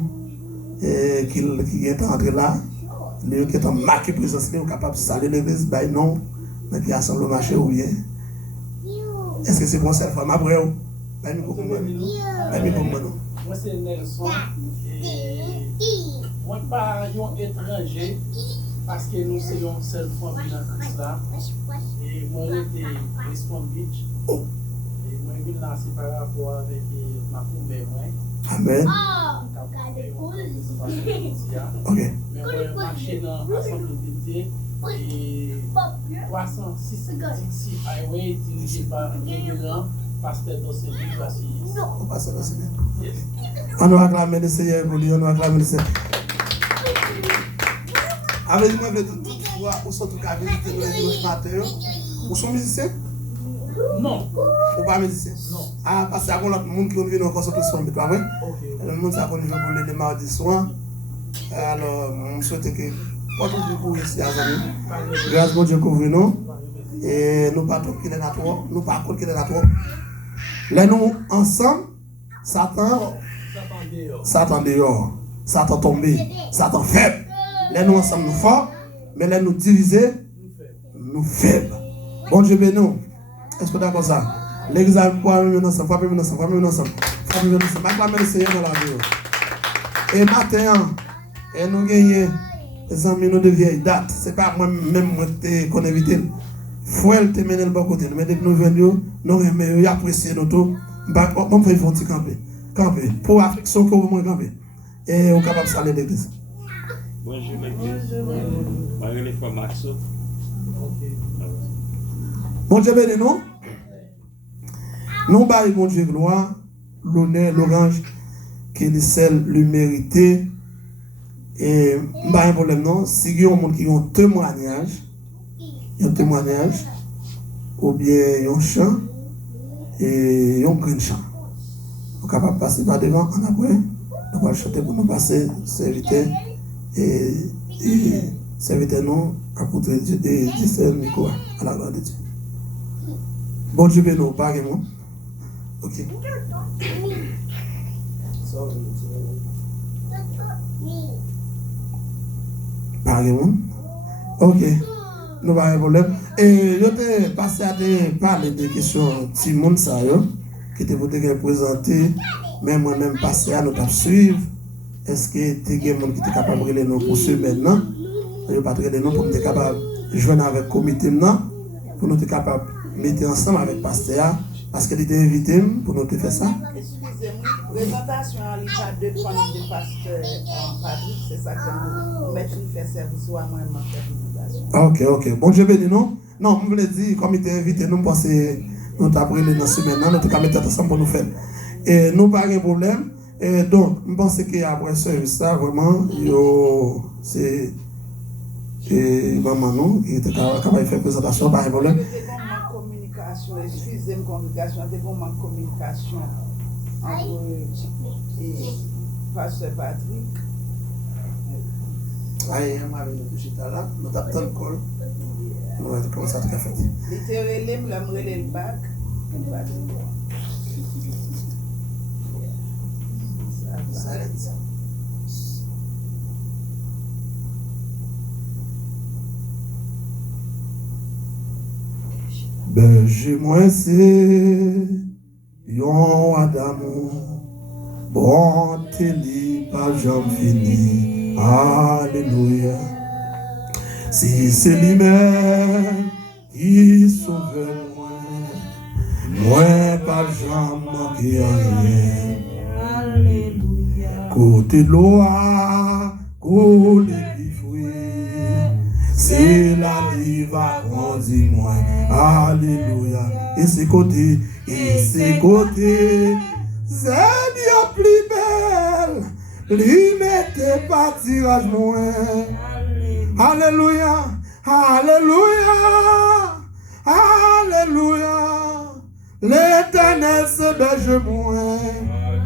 qui est entré là, nous qui est marqué présence, nous capable de saluer l'église, ben non, mais qui assemble le marché ou bien. Est-ce que c'est bon cette femme après? Moi c'est Nelson et moi pas un étranger parce que nous sommes une seule famille dans Christ là. Et moi, j'étais West Beach. Et moi, je suis là, c'est par rapport avec ma commune. Amen. Ok. Mais moi, je marche dans l'Assemblée de Dieu. Et 306 highway dirigé par le révérend pasteur d'Océanie. On passe à Seigneur. On nous acclame le Seigneur pour lui, on nous acclame le Seigneur. Avec moi, je vais tout voir, où sont tous les visiter le dimanche matin. Où sont musiciens? Non. Ou pas musiciens? Non. Ah, parce qu'il y a d'autres monde qui viennent encore sur tout ce monde, pas vrai? Le monde ça qu'on veut pour le mardi soir. Alors, on souhaite que pas tout pour ici à Zami. Grâce à Dieu couvre nous. Et nous pas qu'il est à toi, nous pas qu'il est à toi. Là nous ensemble, Satan dehors, Satan tombé, Satan faible. Là nous ensemble nous forts, mais là nous divisés, nous faibles. Bon Dieu bénis nous. Est-ce que d'accord ça? L'examen pour nous ensemble, frappez nous ensemble, frappez nous ensemble, frappez nous ensemble. Acclamez le Seigneur dans la vie. Et matin, et nous gagnons les amis de vieille date. C'est pas moi-même qu'on évite. Fouel te mène le bon côté. Mais depuis nous venons, nous apprécions nous tout. On fait un petit camper. Camper. Pour affection que vous camper. Et on est capable de saluer l'église. Bonjour l'église. Bonjour les frères Maxo. Bon Dieu béni nous. Nous baillons bon Dieu gloire, l'honneur, l'orange, qui est celle le mérité. Et nous baillons problème non. Si il y a un monde qui a un témoignage, ou bien un chant et un grand chant. Nous sommes capables de passer par devant en après. Nous allons chanter pour nous passer, serviteur et serviteur nous, apôtre de Dieu, et Nicolas, à la gloire de Dieu. Bon Dieu béni nous, pas vraiment. Ok. Pas vraiment. Ok. Nous pas de problème. Et je t'ai passé à te parler des questions si monde ça qui te voté présenter, mais moi-même passé à nous suivre. Est-ce que tu es quelqu'un qui est capable de nous pour ce maintenant? Je ne pas de nous pour être capable de joindre avec le comité pour nous être capable de mettre ensemble avec le pasteur parce qu'il était invité pour nous faire ça. Excusez-moi, présentation à l'état de famille de pasteur Patrick, c'est ça que nous mettons faire service ou à moi-même faire présentation. Ok. Bon Dieu béni nous. Non, je voulais dire, comme il était invité, nous pensons nous t'apprendre dans la semaine, nous te mettre ensemble pour nous faire. Et nous pas de problème. Et donc, je pense qu'après ça, vraiment, c'est maman nous qui était capable de faire présentation, pas de problème. Communication, excusez-moi, congregation, des moments de communication entre pasteur Patrick. Aïe, on va venir tout là, nous t'attendons le col. Nous allons commencer à te faire. Littéralement, la m'rele le bac. Berger moi c'est yon Adamo, bonté li pas jamais fini. Alléluia. Si c'est lui-même qui sauve moi pas jamais manquer rien. Alléluia. Côté de l'eau, côté du fruit, c'est la vie va grandir moi. Alléluia. Et c'est côté, c'est bien plus belle. Lui mettez pas tirage moins. Alléluia. Alléluia. Alléluia. L'Éternel se berge moi.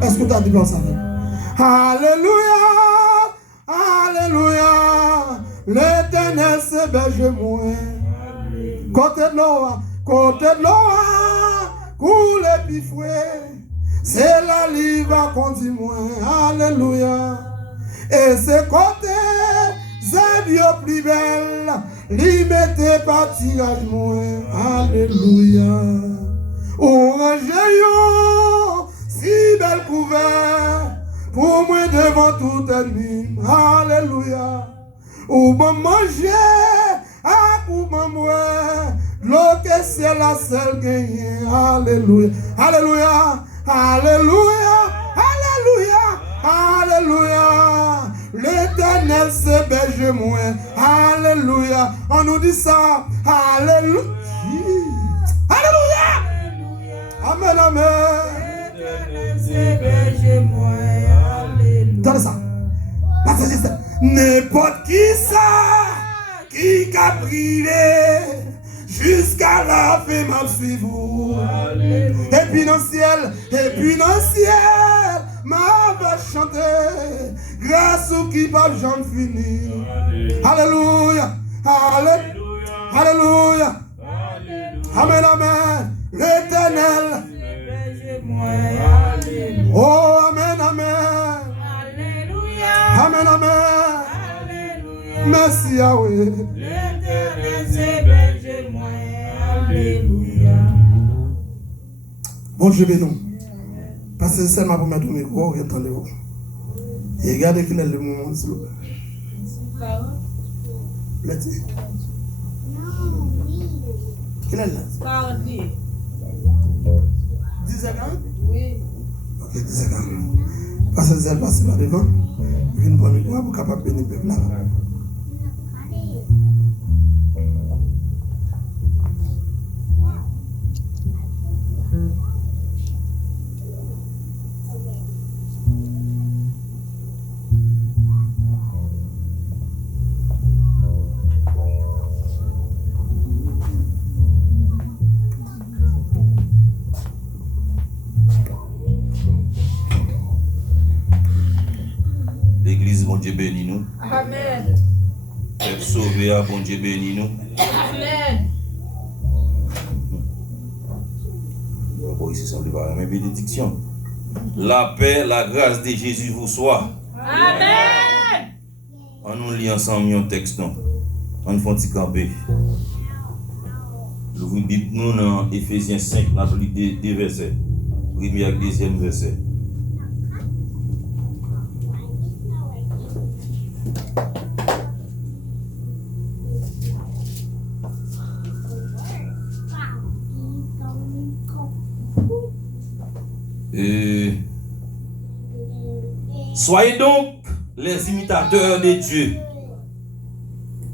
Est-ce que tu as dit comme ça? Alléluia. Alléluia. L'Éternel se berge moi. Côté de l'eau, coule et puis fouet. C'est la livre qu'on dit moi. Alléluia. Et c'est côté, c'est bien plus belle. Lui mettez pas tirage moi. Alléluia. Orange si belle couvert pour moi devant tout ennemi. Alléluia. Ou bon manger, ou bon boire. L'eau que c'est la seule gagnée. Alléluia. Alléluia. Alléluia. Alléluia. Alléluia. L'Éternel c'est berger moi. Alléluia. On nous dit ça. Alléluia. Alléluia. Amen, amen. L'Éternel c'est berger moi. Alléluia. Donne ça. N'importe qui ça, qui a privé, jusqu'à la fin m'a suivi. Et puis dans le ciel, m'a va chanter, grâce au qui va jamais finir. Alléluia, alléluia, alléluia, amen, amen, l'Éternel. Oh, amen, amen. Amen, amen. Alléluia. Merci Yahweh. L'Éternel c'est berger moi. Alléluia. Bon Dieu béni. Parce que c'est seulement pour mettre au micro, entendez-vous. Et regardez quel est le moment, s'il vous plaît. Letty. Quel est le 40 livres. 10 à 40? Oui. Ok, 10 à 40. Parce que c'est passé par devant. Une bonne micro pour capable de bénir le peuple là. L'église, bon Dieu béni nous. Amen. Être sauvé, bon Dieu béni nous. Amen. Bon, ici, ça ne pas la bénédiction. La paix, la grâce de Jésus vous soit. Amen. On nous lit ensemble un texte, non? On fait un petit campé. Je vous dis, nous, dans Ephésiens 5, nous avons lu des versets. Premier et deuxième verset. Soyez donc les imitateurs de Dieu,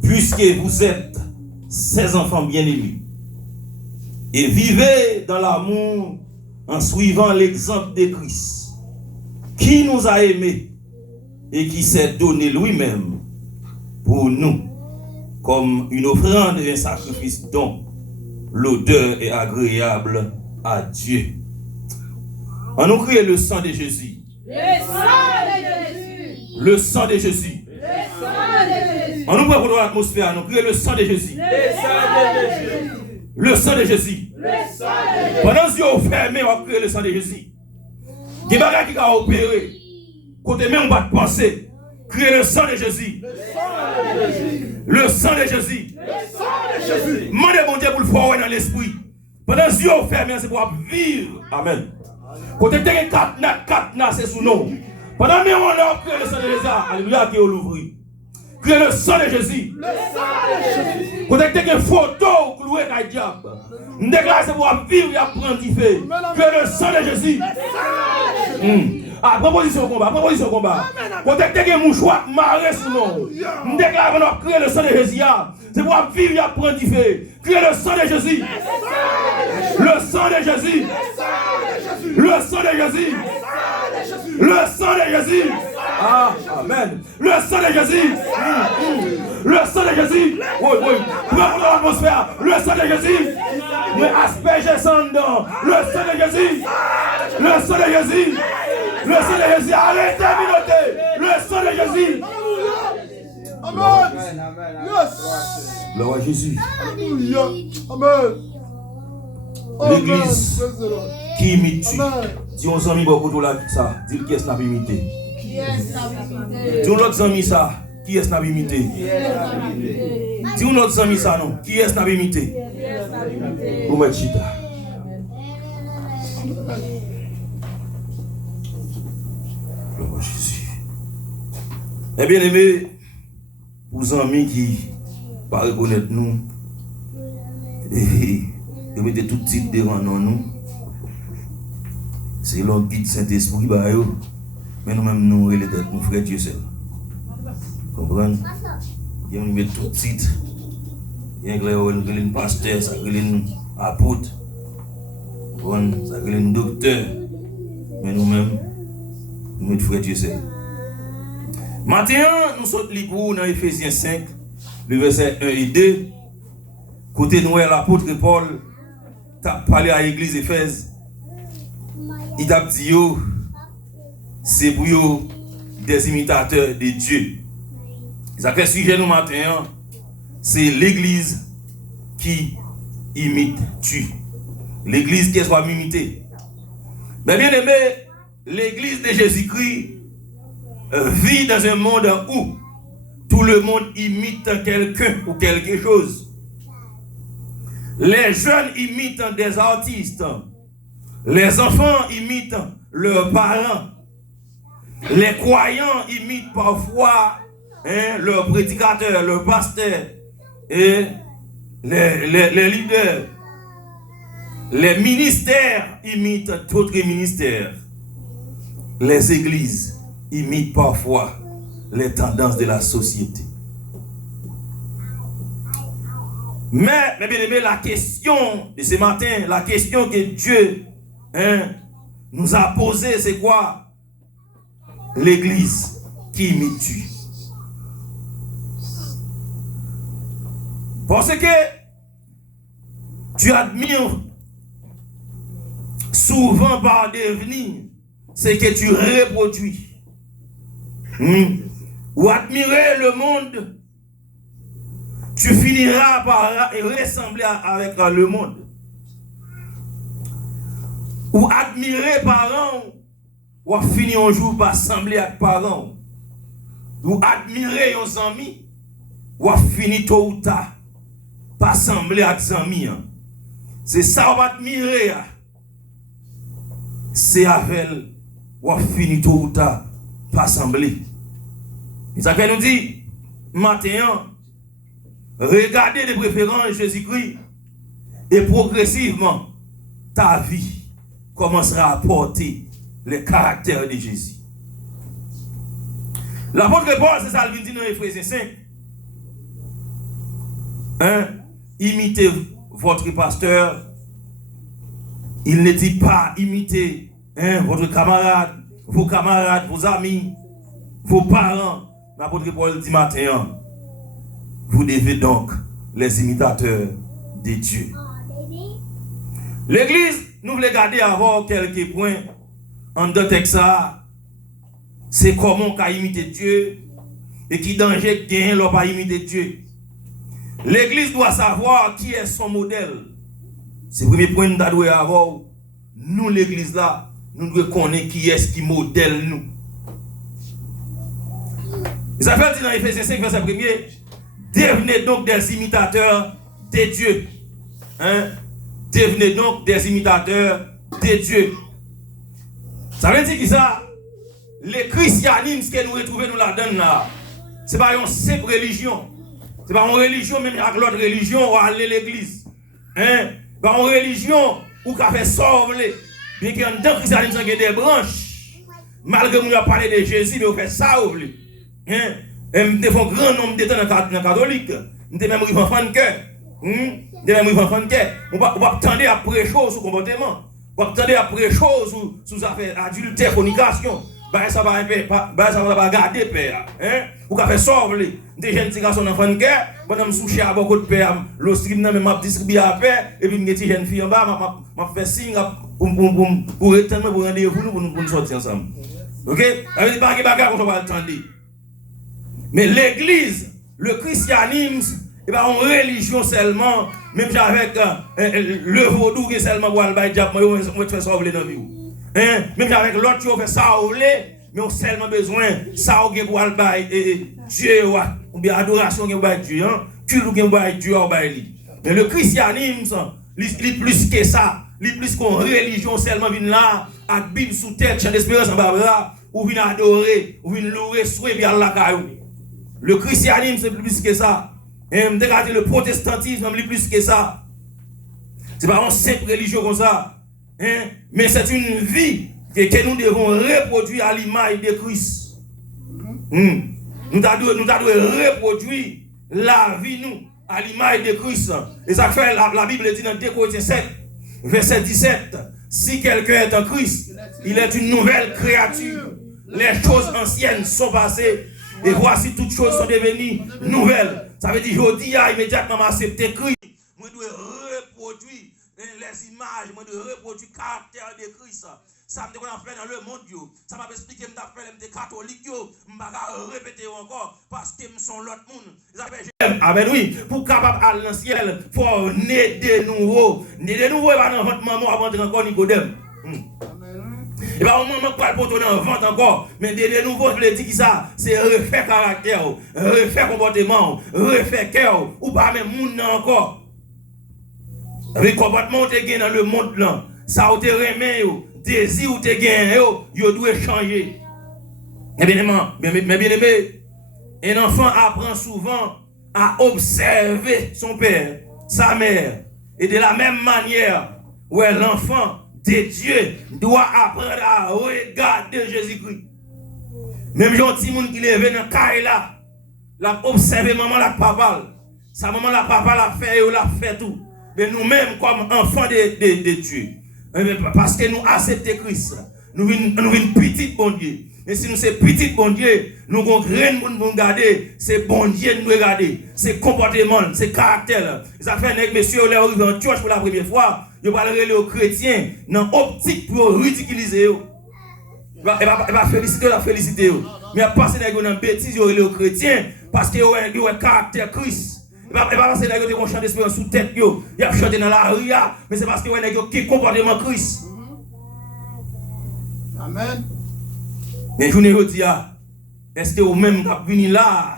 puisque vous êtes ses enfants bien-aimés, et vivez dans l'amour en suivant l'exemple de Christ, qui nous a aimés et qui s'est donné lui-même pour nous comme une offrande et un sacrifice dont l'odeur est agréable à Dieu. On nous crie le sang de Jésus. Le sang de Jésus. Le sang de Jésus. Le sang de Jésus. On nous prend pour l'atmosphère, nous crions le sang de Jésus. Le sang de Jésus. Le sang de Jésus. Le sang de Jésus. Pendant que vous fermez, on crie le sang de Jésus. Des bagages qui ont opéré, côté même on va penser, criez le sang de Jésus. Le sang de Jésus. Le sang de Jésus. Mandez bon Dieu pour le faire dans l'esprit. Pendant que vous fermez, c'est pour vivre. Amen. Côté de 4 nas, c'est sous nous. Pendant que on a crié le sang de Jésus, alléluia, qui est l'ouvrir. Criez le sang de Jésus. Le sang de Jésus. Côté de une photo clouée dans le diable. Nous déclarons pour vivre et apprendre qui fait. Criez le sang de Jésus. Ah, proposition au combat, proposition au combat. Côté de une mouchoir marée sous nous. Nous déclarons pour crier le sang de Jésus. C'est pour vivre et apprendre qui fait. Criez le sang de Jésus. Le sang de Jésus. Le sang de Jésus. Le sang de Jésus. Ah, amen. Le sang de Jésus. Le sang de Jésus. Oui, oui. Prends l'atmosphère. Le sang de Jésus. Mais asperger son dedans. Le sang de Jésus. Le sang de Jésus. Le sang de Jésus. Arrêtez, minoté. Le sang de Jésus. Amen. Yes. Gloire à Jésus. Alléluia. Amen. L'église qui imite. Amen. Dis aux amis beaucoup de ça. Dis qui est-ce n'a pas imité. Qui est-ce n'a pas imité? Dis aux autres amis ça. Qui est-ce n'a pas imité. Dis aux autres amis ça non. Qui est-ce n'a pas imité. Vous mettez chita. Gloire à Jésus. Eh bien aimé, pour les amis qui ne reconnaissent pas nous, et mettez tout de suite devant nous. C'est l'homme guide Saint-Esprit, mais nous-mêmes, nous, nous frères Dieu seul. Comprenez? Il y a un tout de suite. Il y a un pasteur, ça a un apôtre, ça a un docteur, mais nous-mêmes, nous mettons frères Dieu seul. Maintenant, nous sommes libres dans Ephésiens 5, le verset 1 et 2. Côté nous, l'apôtre Paul a parlé à l'église d'Éphèse. Il a dit, c'est pour eux des imitateurs de Dieu. Ça fait sujet nous matin, c'est l'église qui imite Dieu. L'église qui soit imitée. Mais bien aimé, l'église de Jésus-Christ vit dans un monde où tout le monde imite quelqu'un ou quelque chose. Les jeunes imitent des artistes. Les enfants imitent leurs parents. Les croyants imitent parfois leurs prédicateurs, leurs pasteurs et les leaders. Les ministères imitent d'autres ministères. Les églises imitent parfois les tendances de la société. Mais bien aimé, la question de ce matin, la question que Dieu nous a posée, c'est quoi? L'église qui imite Dieu. Parce que tu admires souvent par devenir ce que tu reproduis. Ou admirer le monde, tu finiras par ressembler avec le monde. Ou admirer parents, ou finir un jour par sembler avec parents. Ou admirer nos amis, ou finir tôt ou tard par sembler avec amis. C'est ça on va admirer. C'est avec ou finir tôt ou tard par sembler. Et ça fait nous dit, maintenant, regardez les préférences de Jésus-Christ et progressivement, ta vie commencera à porter le caractère de Jésus. L'apôtre Paul, c'est ça le dit dans Ephésiens 5. Imitez votre pasteur. Il ne dit pas imitez votre camarade, vos amis, vos parents. L'apôtre Paul dit matin, vous devez donc les imitateurs de Dieu. L'église, nous voulons garder avant quelques points en deux textes. C'est comment on imiter Dieu et qui danger gagne l'on pas imiter Dieu. L'église doit savoir qui est son modèle. C'est le premier point que nous devons avoir. Nous, l'église là, nous devons connaître qui est-ce qui modèle nous. Ça fait dire dans Ephésiens 5, verset 1er, devenez donc des imitateurs de Dieu. Devenez donc des imitateurs de Dieu. Ça veut dire que ça, le christianisme que nous retrouvons nous là-dedans, là, ce n'est pas une simple religion. Ce n'est pas une religion, même avec l'autre religion, ou aller à l'église. Pas une religion où on fait sauver. Bien qu'il y ait dans le christianisme des branches. Malgré que nous avons parlé de Jésus, mais on fait ça ou plus. Nous avons un grand nombre de temps dans le catholique. Nous avons même un enfant de cœur. Nous avons un enfant de cœur. On va attendre après chose sur le comportement. On va attendre après chose sur affaires adultère, fornication. Ça va garder père. Ou qu'on fait sauver. Des jeunes qui sont enfants de cœur. Moi, je me soucie à beaucoup de père. Le stream, je m'a distribué à père. Et puis, je suis jeune fille en bas. Je fais signe pour éteindre pour rendez-vous pour nous sortir ensemble. Ok? Ça veut dire pas que bagarre qu'on va attendre. Mais l'église, le christianisme, c'est pas une religion seulement, même avec le vaudou qui est seulement pour aller diable, moi je fais ça dans la vie. Même avec l'autre qui fait ça mais on a seulement besoin ça pour aller Dieu ou bien adoration pour Dieu, culte pour Dieu. Mais le christianisme, il plus que ça, il plus qu'une religion seulement vient là, avec Bible sous tête, chant d'espérance en bas, ou vient adorer, ou vient louer, souhaiter bien Allah caillou. Le christianisme, c'est plus que ça. Et le protestantisme, c'est plus que ça. Ce n'est pas une simple religion comme ça. Mais c'est une vie que nous devons reproduire à l'image de Christ. Nous devons reproduire la vie, nous, à l'image de Christ. Et ça fait, la Bible dit dans 2 Corinthiens 7, verset 17, si quelqu'un est en Christ, il est une nouvelle créature. Les choses anciennes sont passées et voici toutes choses sont devenues nouvelles. Ça veut dire, je dis immédiatement accepter Christ. Moi, je dois reproduire les images, moi, je dois reproduire le caractère de Christ. Ça me dit qu'on a fait dans le monde, ça m'a expliqué que je fait des catholiques, je ne vais pas répéter encore parce que je suis l'autre monde. Amen, oui. Pour capable aller dans le ciel, il faut naître de nouveau. Naître de nouveau, il va dans votre maman avant de encore Nicodème. Et bien, au moment où il va dans ventre encore, mais de nouveau, je le dis que ça, c'est refaire caractère, refaire comportement, refaire cœur, ou pas même monde encore. Le comportement que tu as dans le monde là, ça ou te remet, désir ou te gagné, il doit changer. Mais bien aimé, un enfant apprend souvent à observer son père, sa mère. Et de la même manière, où l'enfant de Dieu doit apprendre à regarder Jésus-Christ. Même gentil monde qui est venu dans le carré là, l'a observé maman la papa. Sa maman la papa l'a fait tout. Mais nous-mêmes comme enfants de Dieu, parce que nous acceptons Christ, nous venons petit bon Dieu. Et si nous sommes petit bon Dieu, nous avons rien pour nous regarder, c'est bon Dieu nous regarder, c'est comportement, c'est caractère. Ça fait que monsieur là arrive en church pour la première fois, je vais parler aux chrétiens dans optique pour ridiculiser. Il va féliciter. Mais passer dans une bêtise, il va aux chrétiens parce qu'il y a un caractère Christ. Il va passer dans une chant d'espérance sous tête, il va chanter dans la rue, mais c'est parce qu'il y a un comportement Christ. Amen. Mais je vous dis, est-ce que vous-même qui venez là,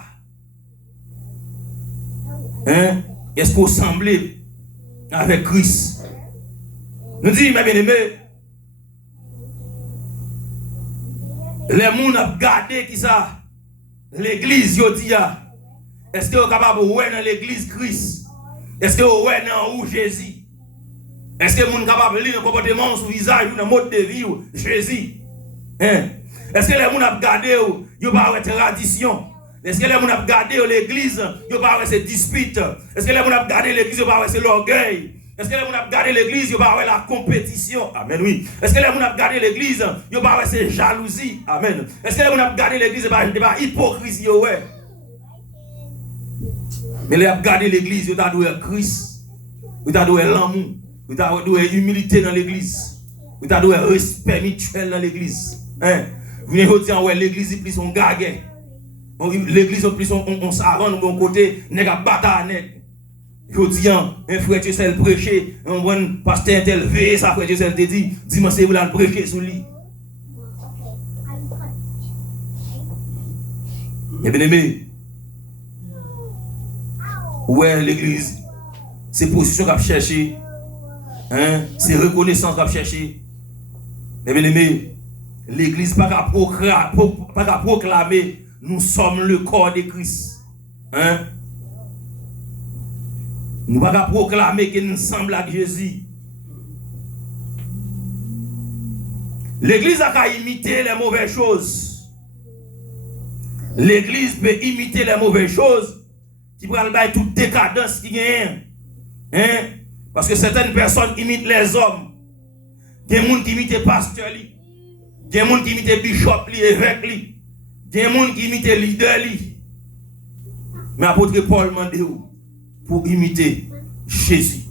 est-ce que vous semblez avec Christ? Nous disons, mes bien-aimés, les gens ont gardé qui ça? L'église, je dis, est-ce que vous êtes capable de voir dans l'église Christ? Est-ce que vous voyez dans Jésus? Est-ce que vous êtes capable de lire le comportement sur le visage ou dans le mode de vie Jésus? Est-ce que les gens ont gardé ils pas de tradition? Est-ce que les gens ont gardé l'église ils pas de dispute? Est-ce que les gens ont gardé l'église ils pas de l'orgueil? Est-ce que les gens ont gardé l'église ils pas de la compétition? Amen, oui. Est-ce que les gens ont gardé l'église ils pas de jalousie? Amen. Est-ce que les gens ont gardé l'église ils pas de hypocrisie? Mais les gens ont gardé l'église ils ont doué Christ, ils ont doué l'amour, ils ont doué humilité dans l'église, ils ont doué respect mutuel dans l'église. Vous venez dire ouais l'église est plus on gague. L'église est plus on s'arrange de bon côté, n'est pas bataille. Je dis un frère Dieu c'est prêcher, un bon pasteur tel veille ça frère Dieu c'est te dit dimanche c'est vous la prêcher sur lui. Et bien aimé. Ouais l'église c'est position qu'a chercher. C'est reconnaissance qu'a chercher. Et bien aimé. L'église n'a pas proclamer nous sommes le corps de Christ. Nous ne pas proclamer que nous semblons à Jésus. L'église a qu'à imiter les mauvaises choses. L'église peut imiter les mauvaises choses qui prennent toute décadence qui gagne. Parce que certaines personnes imitent les hommes. Il y a des gens qui imitent les pasteurs. Il y a des gens qui imitent les bishops, les évêques. Il y a des gens qui imitent les leaders. Mais l'apôtre Paul m'a dit pour imiter Jésus.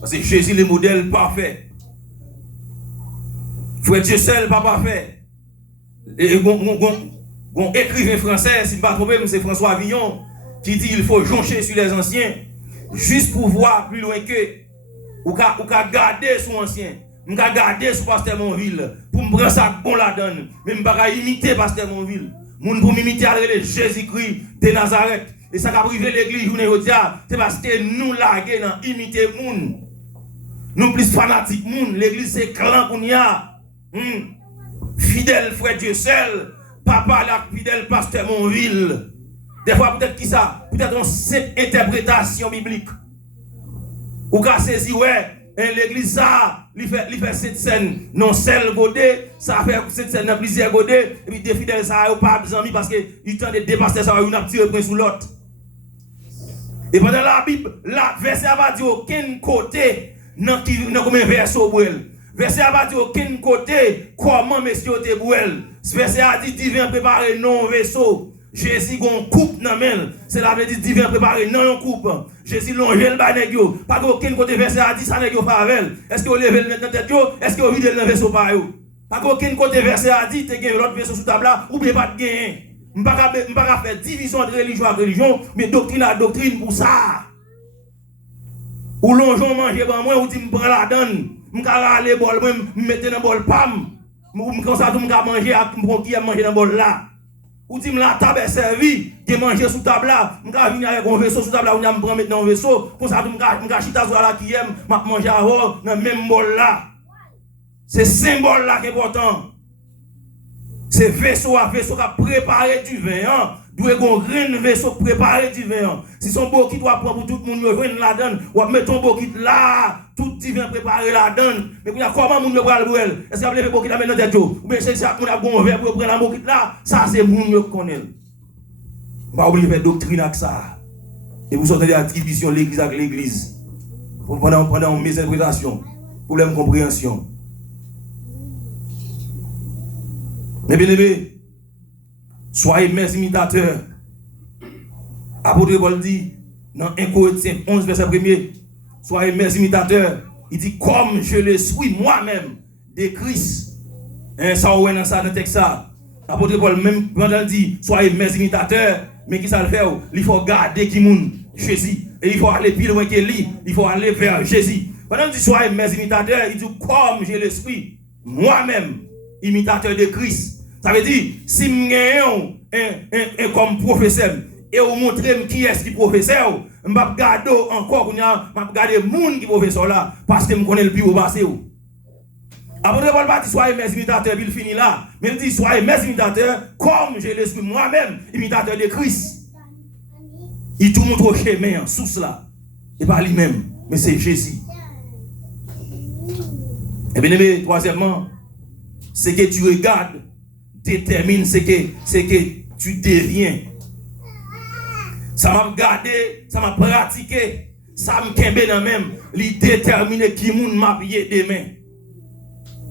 Parce que Jésus est le modèle parfait. Frère Dieu seul, pas parfait. Et un écrivain français, si je ne me trompe pas, c'est François Villon, qui dit qu'il faut joncher sur les anciens, juste pour voir plus loin que, ou qu'à garder son ancien. Je vais garder ce pasteur Monville pour me prendre ça bon la donne. Mais je ne vais pas imiter pasteur Monville. Je vais m'imiter à Jésus-Christ de Nazareth. Et ça qui a privé l'église, c'est parce que nous laguons dans imiter les gens. Nous plus fanatiques, l'église c'est clan qu'on y a. Fidèle frère Dieu seul, papa la fidèle pasteur Monville. Des fois, peut-être qui ça? Peut-être une simple interprétation biblique. Ou qu'à saisir, ouais, l'église ça, il fait cette scène, non celle godé, ça fait cette scène dans plusieurs godé, et puis des fidèles ça, ils pas besoin parce qu'ils tentent de dépasser ça, ils ont tiré point sur l'autre. Et pendant la Bible, la verset va dire aucun côté, dans combien verset au brûle. Verset va dire aucun côté, comment messieurs te brûle. Verset a dit divin préparé non vaisseau. Jésus gon coupe dans main, c'est la veut dire divin préparé non coupe. Jésus longe le ba nèg yo, pas aucun côté verset a dit ça nèg yo favel. Est-ce que vous levez le dans tête yo, est-ce que vous vide le vaisseau pa yo? Pas aucun côté verset a dit te gagne l'autre vaisseau sous table là ou bien pas de gain. M'pa faire division de religion à religion, mais doctrine à doctrine pour ça. Ou longeon manger ban moi ou dit m'prend la donne, m'ka aller bol moi mettre dans bol pam. Comme ça tout m'ka manger à m'prend qui a manger dans bol là. Ou dit la table est servie, qui manger sous table là, m'ka venir avec un vaisseau sous table là, ou m'prend mettre dans un vaisseau, comme ça tout m'ka chita sur là qui aime, m'a manger avant dans même bol là. C'est symbole là qui est important. C'est vaisseau à vaisseau qui a préparé du vin. Doit avoir un vaisseau préparé du vin. Si son beau qui doit prendre pour tout le monde, rejoindre la donne, ou mettre ton beau qui là, tout divin préparé la donne. Mais comment moun le bral brûle? Est-ce qu'il y a le beau qui la met dans tête ou bien c'est ça qu'on a bon verre pour prendre la beau qui là, ça c'est moun qui connaît. Pas oublier faire doctrine avec ça. Et vous sortez de la division l'église avec l'église. Pendant mes interprétations, problème de compréhension. Mais bien aimé, soyez mes imitateurs. Apôtre Paul dit dans 1 Corinthiens 11 verset 1er, soyez mes imitateurs. Il dit comme je le suis moi-même de Christ. Ça on dans ça dans texte ça. Apôtre Paul même pendant dit soyez mes imitateurs, mais qui ça le fait? Il faut garder qui moun Jésus et il faut aller plus loin que lui, il faut aller vers Jésus. Pendant dit soyez mes imitateurs, il dit comme je le suis moi-même imitateur de Christ. Ça veut dire, si je suis comme professeur, et vous montrez qui est-ce qui est professeur, je vais regarder encore, je vais regarder les gens qui sont professeurs là, parce que je connais le plus au passé. Après, je ne vais pas dire, soyez mes imitateurs, puis il finit là. Mais il dit, soyez mes imitateurs, comme je le suis moi-même, imitateur de Christ. Il tout montre au chemin, sous cela. Et pas lui-même, mais c'est Jésus. Et bien aimé, troisièmement, c'est que tu regardes, détermine ce que tu deviens. Ça m'a regardé, ça m'a pratiqué, ça m'a kembe dans même, il détermine qui moun m'a payé demain.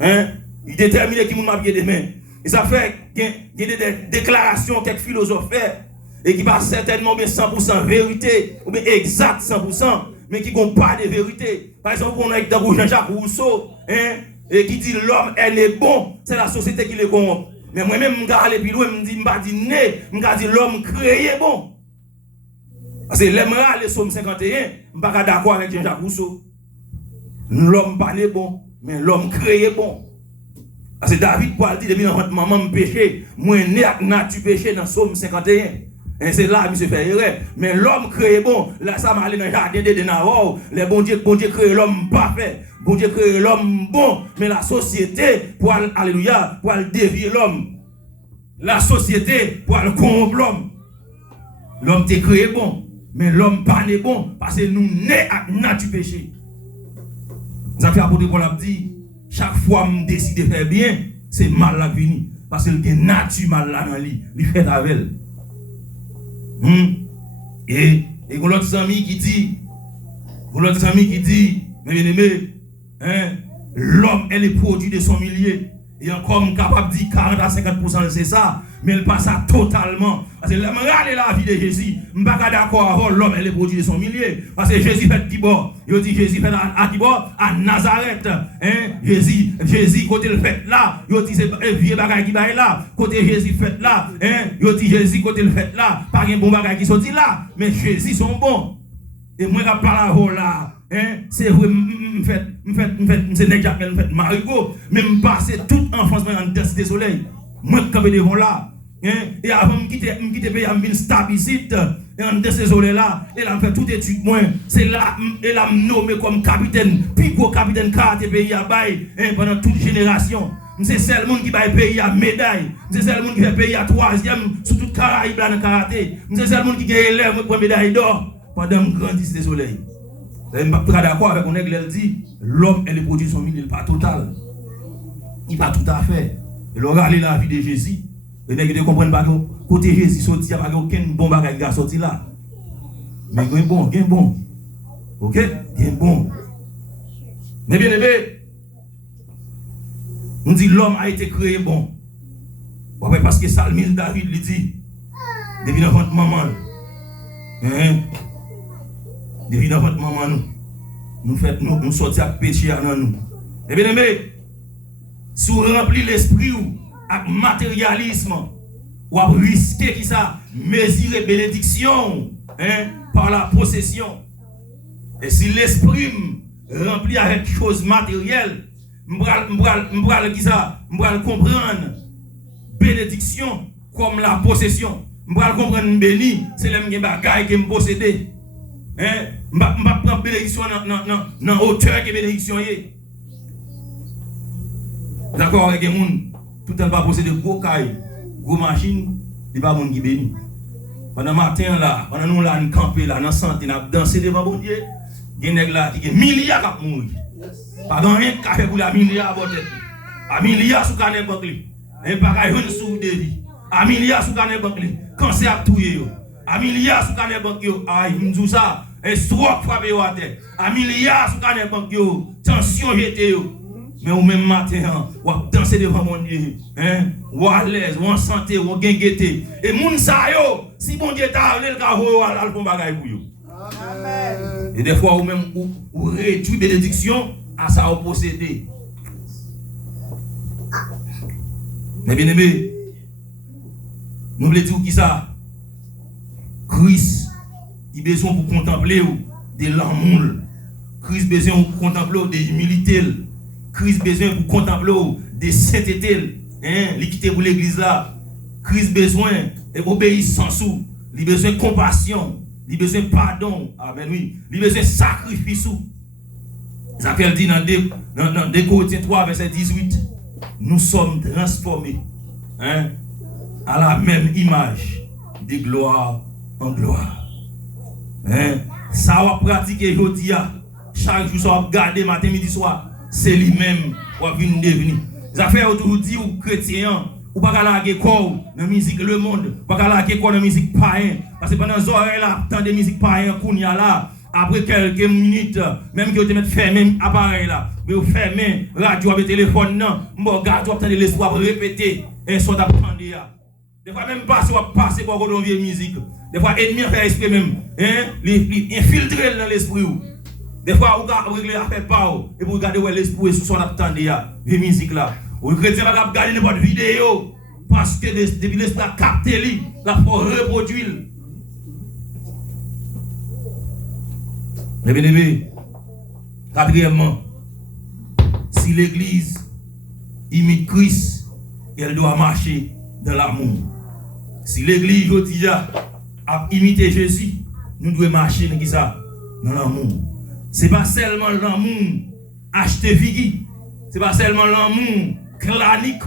Hein? Il détermine qui moun m'a payé demain. Et ça fait qu'il y a des déclarations quelques philosophes fait et qui pas certainement bien 100% vérité ou bien exact 100%, mais qui n'ont pas de vérité. Par exemple, on a dans Jean-Jacques Rousseau, hein, et qui dit l'homme elle est bon, c'est la société qui le corrompt. Mais moi-même, je vais aller plus loin, je vais dire l'homme créé bon. Parce que l'homme les Somme 51, je ne suis pas d'accord avec Jean-Jacques Rousseau. L'homme pas bon, mais l'homme créé bon. Parce que David Paul dit, depuis que maman me péché, moi né avec nature péché dans Somme 51. Et c'est là que je fait erreur. Mais l'homme créé bon, là ça m'a allé dans le jardin de Nahor. Les bon Dieu créé l'homme parfait. Bon Dieu crée l'homme bon, mais la société pour alléluia, pour dévier l'homme. La société pour corrompre l'homme. L'homme t'est créé bon, mais l'homme pas n'est bon parce que nous nés à nature péché. Ça fait apôtre Paul a dit, chaque fois que je décide de faire bien, c'est mal la venir parce que le nature mal là dans lui, il fait avec elle. Et l'autre ami qui dit, mais bien aimé, hein, l'homme est le produit de son milieu. Et encore capable de dire 40 à 50% c'est ça, mais il passe ça totalement. Parce que regardez la vie de Jésus, je ne suis pas d'accord avec l'homme est le produit de son milieu. Parce que Jésus fait Tibor. Il dit Jésus fait à Tibor, à Nazareth. Hein? Jésus, côté le fait là, il dit c'est vieux bagage qui va là. Côté Jésus fait là, hein? Il dit Jésus côté le fait là. Pas un bon bagage qui sorti là, mais Jésus sont bons. Et moi, je parle là. Hein? C'est vrai, c'est Marigot, mais je passe toute enfance dans le test des soleils. Moi, je suis devant là. Hein? Et avant de quitter le pays, je suis stabilisé. Et en test des soleils là, et là, je fais toute étude. C'est là, et là, je nommé comme capitaine, puis gros capitaine karaté pays à bail pendant toute génération. C'est seul monde qui va payer à médaille. C'est seul monde qui va payer à 3e sur toute Caraïbe dans le karaté. C'est seul monde qui gagne élève pour médaille d'or pendant que grandisse le soleil. Je ne suis pas d'accord avec on qui dit l'homme et le produit sont mis, il n'est pas total. Il n'est pas tout à fait. Et l'on regarde la vie de Jésus. Les gens ne comprennent pas que côté Jésus sorti, il n'y a pas aucun bon bagage qui a sorti là. Mais il y a un bon. Ok? Il y a un bon. Mais bien aimé, on dit l'homme a été créé bon. Parce que Salmine David lui dit, depuis dans votre maman, depuis dans votre maman, nous sortis à péché dans nous. Et bien aimé, si vous remplissez l'esprit avec matérialisme, ou à risquer qui ça, mesurer bénédiction par la possession. Et si l'esprit rempli avec choses matérielles, m'bral comprendre bénédiction comme la possession. M'bral comprendre béni, c'est les mêmes bagailles que me posséder. M'bral prendre bénédiction dans hauteur que bénédiction est. D'accord avec les gens, tout le monde va posséder gros cailles, gros machines, il va monde qui béni. Pendant le matin là, pendant nous là, nous camper là, dans santé, nous danser devant bon Dieu. Il y a des gens là qui ont milliards qui mourent. Pas dans rien qui fait pour la milliard à votre tête. À milliards sous canne banque. Et pas qu'à sous de vie. À milliards sous canne banque. Cancer à touyer. À milliards sous canne banque. Aïe, nous disons ça. Un stroke frappé à terre. À milliards sous canne banque. Tension jeté. Mais au même matin, ou danser devant mon Dieu. Ou à l'aise, ou en santé, ou en gagnité. Et moun sa yo, si bon Dieu t'a amené le carreau, à l'album bagaille pour yo. Et des fois, ou même, ou réduit bénédiction à ça au posséder. Mais bien aimé, nous voulons dire qui ça? Christ, il a besoin pour contempler de l'amour. Christ a besoin pour contempler de l'humilité. Christ a besoin pour contempler de sainteté. L'équité pour l'église là. Christ a besoin d'obéissance. Il a besoin de compassion. Il a besoin de pardon. Amen, oui. Il a besoin de sacrifice. Ça qu'elle dit dans 2 Corinthiens 3, verset 18. Nous sommes transformés à la même image de gloire en gloire. Ça va pratiquer aujourd'hui. Chaque jour, ça va garder matin, midi, soir. C'est lui-même qui va venir devenir. Ça fait aujourd'hui aux chrétiens. Ou pas la corps dans la musique Le Monde, pas la corps dans la musique païen. Parce que pendant ces oreilles là, tant de musique païen qu'on y a là, après quelques minutes, même que vous mettez fermé appareil là, mais vous fermez radio avec téléphone non, vous regardez l'espoir répéter et soit d'apprendre. Des fois même pas si vous passez pour une vieille musique. Des fois ennemi fait esprit même, infiltrer dans l'esprit. Des fois vous régler affaire pas et vous regardez où l'esprit sous son attendre vieille musique là. Ou le chrétien va regarder n'importe vidéo parce que depuis l'esprit a capté la pour reproduire. Mais bien aimé, quatrièmement, si l'église imite Christ, elle doit marcher dans l'amour. Si l'église aujourd'hui a imité Jésus, nous devons marcher dans l'amour. Ce n'est pas seulement l'amour acheter figi, ce n'est pas seulement l'amour clanique,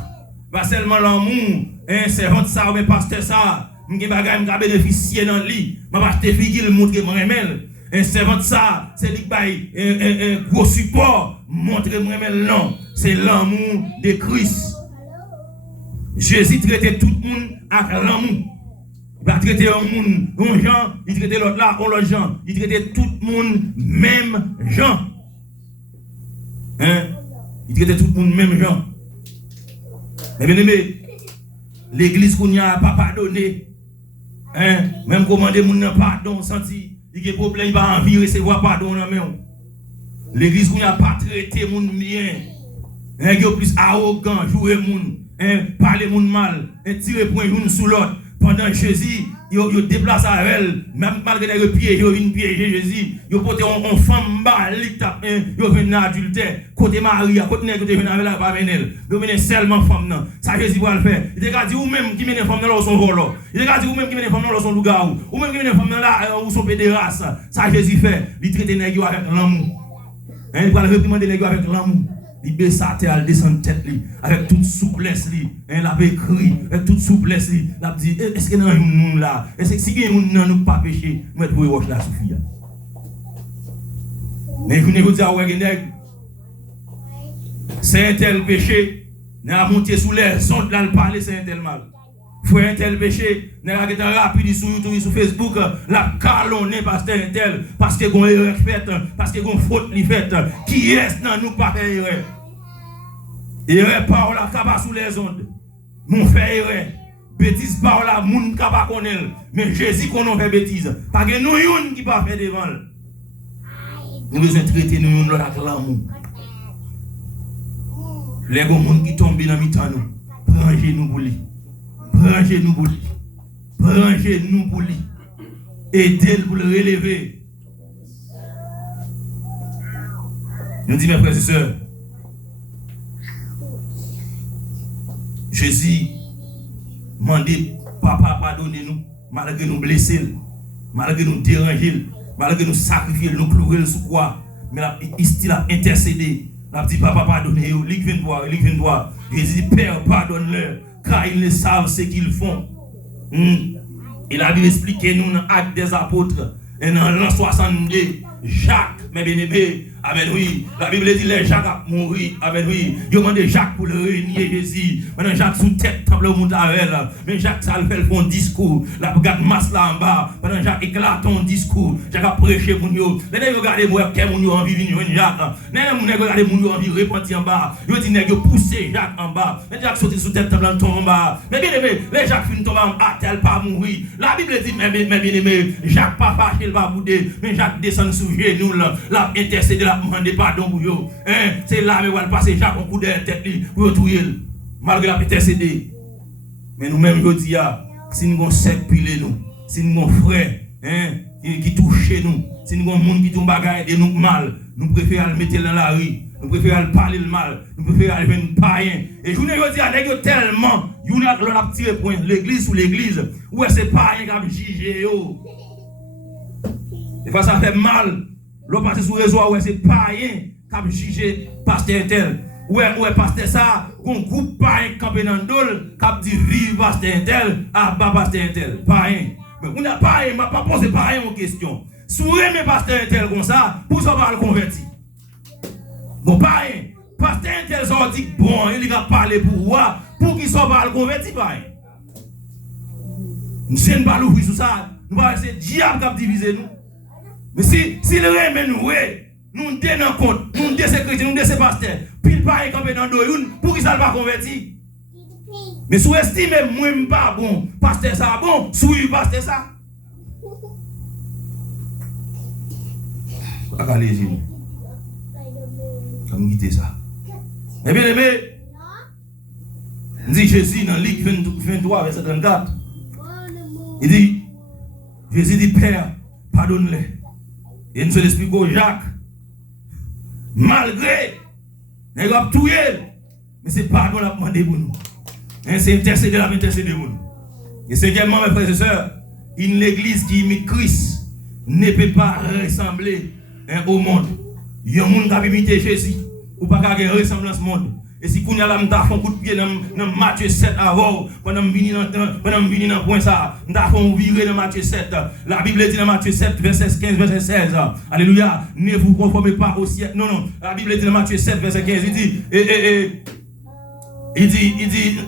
pas seulement l'amour, servant ça ou pasteur ça, je vais bénéficier dans lui, je vais acheter figi, le montrer moi-même. Un servant de ça, c'est un gros support. Montrez-moi non. C'est l'amour de Christ. Jésus traitait tout le monde avec l'amour. Il va traiter un monde, un gens, il traitait l'autre là, on l'autre gens. Il traitait tout le monde même gens. Il traitait tout le monde même gens. Mais bien aimé, l'église qu'on n'y a pas pardonné. Même commander mon pardon, senti. Il y a des problèmes, il va envie de recevoir pardon. L'église n'a pas traité mon bien. Il y a plus arrogant, jouer mon, parler mon mal, tirer point une sous l'autre. Pendant Jésus, il déplace à elle, même malgré les pieds, il vient piéger Jésus. Il porte une femme balite, il vient un adultère. Côté Marie, côté nègre, il vient avec la femme. Il vient seulement femme. Ça Jésus va le faire. Il a dit ou même qui mène une femme dans son rôle. Il a dit ou même qui mène une femme dans son loup-garou. Ou même qui mène une femme dans son pédérasse. Ça Jésus fait. Il traite les nègres avec l'amour. Il va le réprimander les nègres avec l'amour. il baisse sa terre, il descend tête li, avec toute souplesse li, hein, la écrit, avec toute souplesse li, la dit, est-ce que dans nous là, est-ce que si nous n'avons pas péché, nous mettons pour la souffrir. Mais vous ne vous dites, ouais, c'est un tel péché, nous avons monté sous les ondes, là, le parler, c'est un tel mal. Faut un tel péché, nous avons été rapide sur YouTube, sur Facebook, la calonné pasteur un tel, parce que vous avez erreur faite, parce que vous avez faute faite, qui est dans nous pas faire erreur. Erreur par la cabane sous les ondes, nous faisons erreur. Bêtise par la moun kaba connaît, mais Jésus qu'on fait bêtise, parce que nous yon qui pas faire devant. Nous devons traiter nous avec l'amour. Les gens qui tombent dans mi-temps nous, prangez-nous pour lui. Prangez-nous pour lui. Prangez-nous pour lui. Aidez-le pour le relever. Nous disons, mes frères et sœurs, Jésus mandé papa pardonnez-nous, malgré nous blesser, malgré nous déranger, malgré nous sacrifier, nous clouer sous quoi, mais il a intercédé. Il a dit papa pardonnez-nous, il vient voir. Jésus dit Père pardonne-leur, car ils ne savent ce qu'ils font. Il a dû expliquer nous dans l'acte des apôtres, et dans l'an 62, Jacques, mes bien-aimés, amen oui. La Bible dit les Jacques a mouru, amen oui. Il demande Jacques pour le renier Jésus. Maintenant Jacques sous tête table le monde avec elle. Mais Jacques ça le fait un discours. La regarde masse là en bas. Maintenant Jacques éclate ton discours. Jacques a prêché mon yo. Les nèg regarder moi que mon yo envie venir Jacques. Nèg regarder mon yo envie repentir en bas. Yo dit nèg yo pousser Jacques en bas. Mais Jacques sorti sous tête table en bas. Mais bien aimé, les Jacques fin tomber en bas tel pas mourir. La Bible dit mais bien aimé, Jacques pas fâché il va bouder. Mais Jacques descend sous genou là, l'a intercéder la demander pardon pour yo. Hein, c'est là mais on va passer Jacques un coup de tête pour touyer malgré la intercéder. Mais nous même je dis si nous avons 7 piles nous, si nous avons frère hein qui touche nous, si nous avons monde qui tombe bagaille de nous mal, nous préférons le mettre dans la rue, nous préférons parler le mal, nous préférons aller faire païen. Et je vous dis à tellement, vous n'avez tiré point l'église ou l'église, où c'est païen qui a jugé yo. Des fois ça fait mal. L'on passe sur le réseau où c'est païen qui a jugé pasteur tel. Ouais pasteur ça, un groupe païen campé dans le dos, qui a dit vive pasteur tel, ah bah pasteur tel, païen. Mais on n'a pas, m'a pas posé païen en question. Si vous aimez pasteur tel comme ça, pour ça va le convertir. Bon païen, pasteur tel ça dit bon, il va parler pour qu'il soit pas le convertir païen. Nous ne pas l'ouvrir sur ça, nous va essayer diable qui a divisé nous. Mais si le remet nous, nous tenons compte, nous sommes ces chrétiens, nous sommes ces pasteurs, puis il parle comme dans deux, pour qu'ils ne soient pas convertis. Mais sous-estimez, moi, je ne suis pas bon, pasteur ça bon, sous-estimez, pasteur ça. Allez-y. Comme quitter ça. Mais bien aimé, dit Jésus dans Luc 23, verset 34. Il dit, Jésus dit, Père, pardonne-les. Et nous expliquons au Jacques, malgré, nous avons tout, mais c'est pardon la demandé pour nous. C'est intercéder la intercéder pour nous. Et cinquièmement, mes frères et sœurs, une église qui imite Christ ne peut pas ressembler au monde. Il y a un monde qui a imité Jésus, ou pas qu'à ressemblance au monde. Et si nous avons fait un coup de pied dans Matthieu 7 avant, pendant que nous venons dans le point ça, nous avons viré dans Matthieu 7. La Bible dit dans Matthieu 7, verset 15, verset 16. Alléluia. Ne vous conformez pas au ciel. Non. La Bible dit dans Matthieu 7, verset 15. Il dit,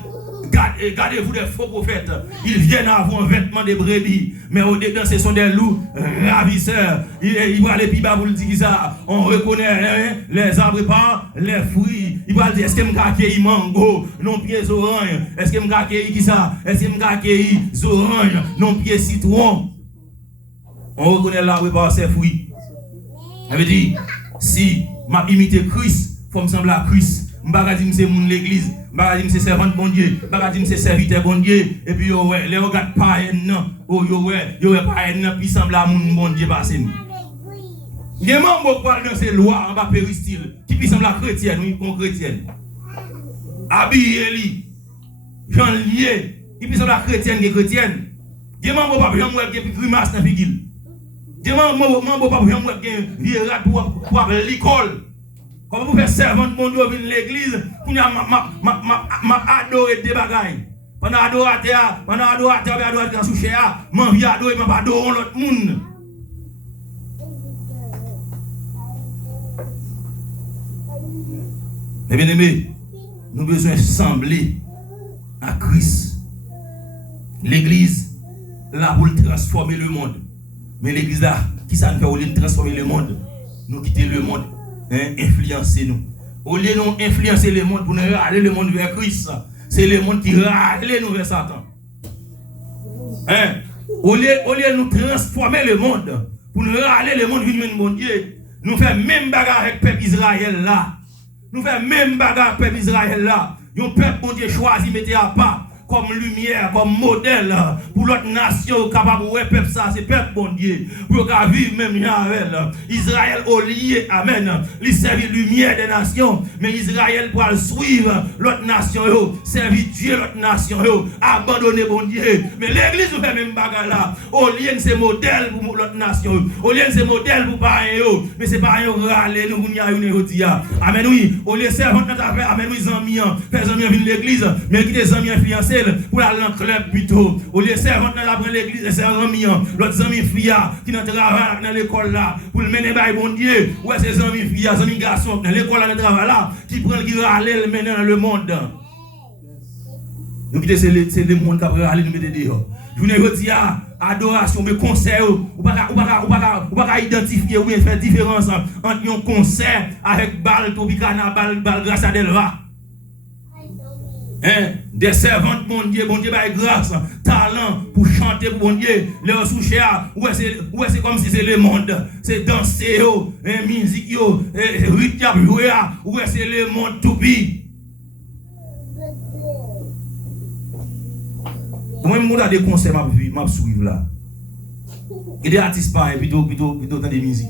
gardez-vous des faux prophètes. Ils viennent avoir un vêtement de brebis, mais au-dedans, ce sont des loups ravisseurs. Il va aller plus bas pour le dire ça. On reconnaît les arbres par les fruits. Il va dire, est-ce que je vais mango, non pieds orange? Est-ce que je vais qui ça? Est-ce que je vais orange, non pieds citron? On reconnaît l'arbre par ses fruits. Ça veut dire, si je imite Christ, il faut me sembler à Christ. Je ne vais pas dire que c'est mon l'église. Je ne vais pas dire que c'est servant de bon Dieu. Je ne vais pas dire que c'est serviteur de bon Dieu. Et puis, les regards pas non. Pas non, puis semble à mon bon Dieu passer. Il y a des membres qui parlent de ces lois en bas péristyle, qui puis semble à chrétienne ou non chrétienne. Habillé, Jean lié, qui puis semble à chrétienne et chrétienne. Il y a des membres qui parlent de grimace dans la figure. Il y a des membres qui parlent de vieux rat pour l'école. Comment vous faites servant de mon Dieu venir l'église, pour m'a adoré des bagailles. Pendant adorateur, sous chéa, m'en vie adorer, m'a pas adorer l'autre monde. Mais bien aimé, nous avons besoin de sembler à Christ. L'église, là pour transformer le monde. Mais l'église là, qui ça nous fait au lieu de transformer le monde? Nous quitter le monde, influencer nous. Au lieu de nous influencer le monde pour nous râler le monde vers Christ, c'est le monde qui râle nous vers Satan. Au lieu de nous transformer le monde, pour nous râler le monde vers mon Dieu, nous faisons même bagarre avec le peuple Israël là. Nous faisons même bagarre avec le peuple Israël là. Un peuple, mon Dieu, choisi, mettez à part comme lumière, comme modèle pour l'autre nation capable de peuple ça, c'est peuple bon Dieu, pour vivre même avec Israël au lié, amen. Il servit lumière des nations, mais Israël pour suivre l'autre nation, servir Dieu l'autre nation, abandonner bon Dieu. Mais l'église nous fait même bagarre là, au lieu de ces modèles pour l'autre nation, au lieu de ces modèles pour parents, mais c'est pas un râler, nous n'y a une dire. Amen, oui, au lieu de servir notre affaire, amen, oui, amis, faire amis venir l'église, mais qui des amis influencés pour aller dans le club plutôt. Au lieu de servir dans l'église, c'est un ami, l'autre ami fia qui dans travail dans l'école là, pour le mener par bon Dieu. Ouais, c'est amis fia, amis garçons dans l'école là, dans le travail là, qui prennent qui va aller le mener dans le monde. Nous quittons c'est le monde qui va aller nous mettre dehors. Je vous dis adoration, mais concert, ou pas identifier ou bien faire différence entre un concert avec balle, topicana, balle grâce à Delva. Des servantes, bon Dieu, par grâce, talent pour chanter pour bon Dieu, leur soucher, c'est comme si c'est le monde, c'est danser, musique, rythme, jouer, c'est le monde tout pis. Moi-même, je des concerts, je suivre là. Et des artistes pareils, plutôt dans des musiques.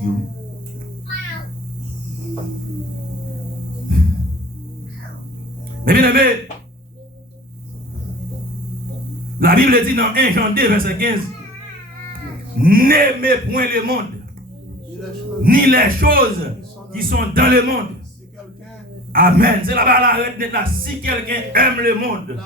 Mais bien aimé, la Bible dit dans 1 Jean 2, verset 15, n'aimez point le monde, ni les choses qui sont dans le monde. Amen. C'est là-bas la retenue là. Si quelqu'un aime le monde,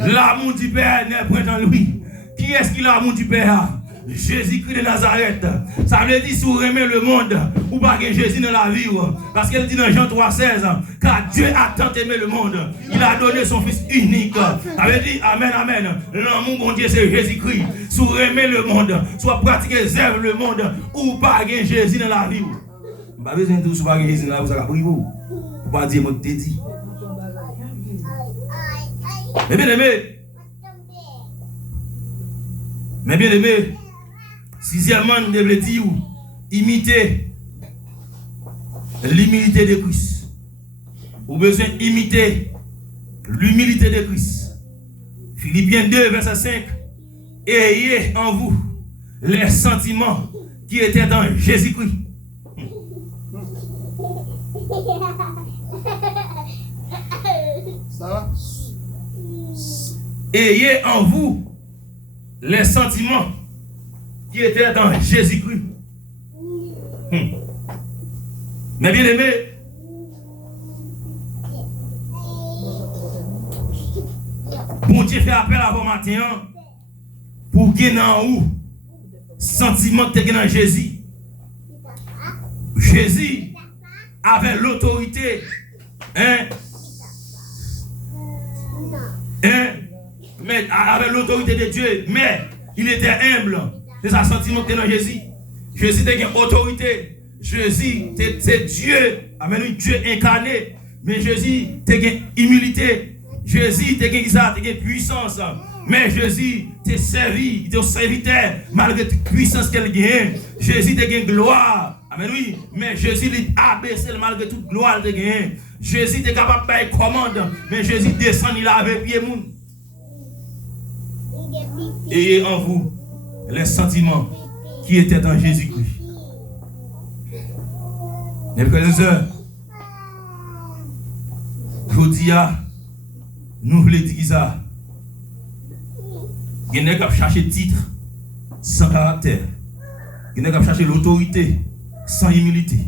l'amour du Père n'est point en lui. Qui est-ce qui l'amour du Père? Jésus-Christ de Nazareth. Ça veut dire si vous aimez le monde, ou pas que Jésus dans la vie. Parce qu'elle dit dans Jean 3,16, car Dieu a tant aimé le monde, il a donné son Fils unique. Ça veut dire Amen, Amen. L'amour mon Dieu c'est Jésus-Christ. Si vous aimez le monde, soit pratiquer zèbre le monde, ou pas que Jésus dans la vie. Pas besoin de tout soit que Jésus dans la vie, vous allez prier. Vous pas dire moi t'ai dit. Mais bien aimé, sixièmement, nous devons dire, imiter l'humilité de Christ. Vous avez besoin d'imiter l'humilité de Christ. Philippiens 2, verset 5. Ayez en vous les sentiments qui étaient dans Jésus-Christ. Ayez en vous les sentiments qui étaient dans Jésus-Christ. Mais bien aimé, bon Dieu fait appel à vous matin pour gagner en vous sentiment que tu as dans Jésus. Jésus avait l'autorité, mais avec l'autorité de Dieu, mais il était humble. C'est ça sentiment que dans Jésus. Jésus a une autorité. Jésus, c'est Dieu. Amen, Dieu incarné. Mais Jésus a une humilité. Jésus a une puissance. Mais Jésus t'a servi, il était un serviteur, malgré toute puissance qu'elle gagne. Jésus a une gloire. Amen, oui. Mais Jésus l'a abaissé malgré toute gloire qu'il gagne. Jésus était capable de faire commande. Mais Jésus descend, il a avec pied moun. Ayez en vous les sentiments qui étaient dans Jésus-Christ. Mes frères et sœurs, je dis à nous voulons dire ça. Il y a qui chercher titre sans caractère. Il y a qui chercher l'autorité sans humilité.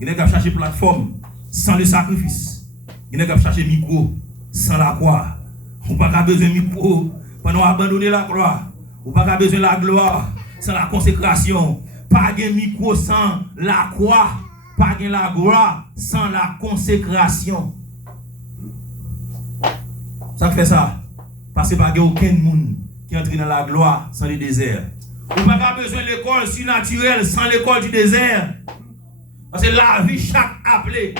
Il y a qui chercher plateforme sans le sacrifice. Il y a qui chercher micro sans la croix. On n'a pas besoin de micro pendant abandonner la croix. On n'a pas besoin de la gloire sans la consécration. Pas de micro sans la croix. Pas de la gloire sans la consécration. Ça fait ça. Parce que pas de aucun monde qui entre dans la gloire sans le désert. On n'a pas besoin de l'école surnaturelle sans l'école du désert. Parce que la vie, chaque appelé,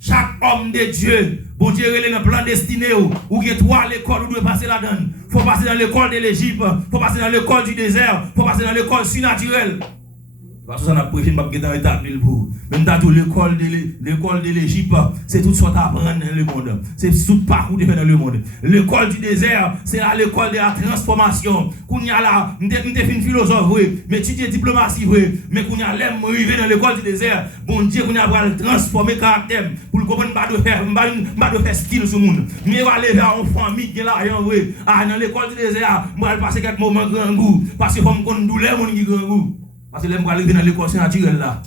chaque homme de Dieu, bon Dieu, il est dans le plan destiné, où il y a trois l'école, où doit passer là-dedans. Il faut passer dans l'école de l'Égypte, il faut passer dans l'école du désert, il faut passer dans l'école surnaturelle. Parce que ça n'a pas prêché, je ne vais pas établir pour même dans l'école de l'Égypte, c'est tout ce qu'on apprend dans le monde. C'est tout parcours de faire dans le monde. L'école du désert, c'est l'école de la transformation. Qu'on y a là, on est une philosophe, oui, mais étudier diplomatie, oui, mais qu'on y a l'aime arriver dans l'école du désert. Bon Dieu, qu'on y a le transformer caractère pour le comprendre, pas de faire style sur le monde. Mais on va aller vers une famille qui est là, oui. Ah, dans l'école du désert, on va passer quelques moments grand goût. Parce que comme on douleur, on y grand goût. Parce que je vais arriver dans l'école naturelle là.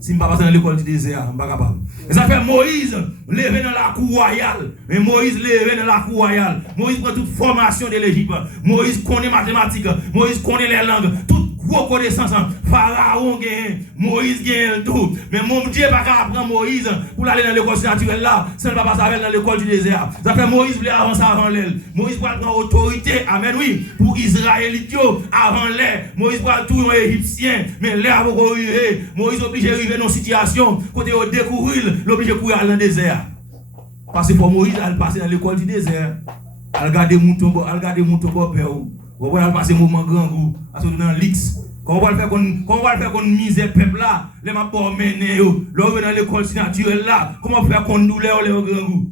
Si je ne vais pas passer dans l'école du désert, je ne suis pas capable. Et ça fait Moïse lever dans la cour royale. Et Moïse lever dans la cour royale. Moïse prend toute formation de l'Égypte. Moïse connaît mathématiques. Moïse connaît les langues. Toute gros connaissance. Pharaon gagne. Moïse gagne tout. Mais mon Dieu n'a pas apprendre Moïse pour aller dans l'école naturelle là. Ça ne va pas passer dans l'école du désert. Ça fait Moïse voulait avancer avant l'aile. Moïse va prendre autorité. Amen, oui. Pour Israélites avant l'aile. Moïse va tout un Égyptien. Mais l'air va arriver. Moïse obligé d'arriver dans une situation. Côté au découvrir, l'obligé de courir dans le désert. Parce que pour Moïse, elle passe dans l'école du désert. Elle regarde les moutons, on va passer un moment grand goût. Parce que dans l'X. Comment on va le faire qu'on mise le peuple là, les m'a pas mené, là, dans l'école naturelle là, comment faire qu'on douleur le grand goût?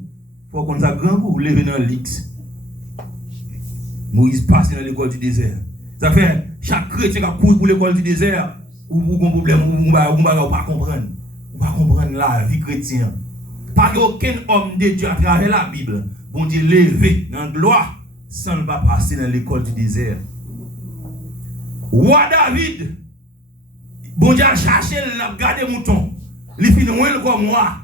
Faut qu'on a grand goût, lever dans l'X. Moïse passe dans l'école du désert. Ça fait, chaque chrétien qui a couru pour l'école du désert, ou un problème, on va pas comprendre. On va comprendre la vie chrétienne. Pas aucun homme de Dieu à travers la Bible, bon Dieu levé dans la gloire, sans ne pas passer dans l'école du désert. Roi David, bon Dieu a cherché la garder mouton. Il finit comme moi.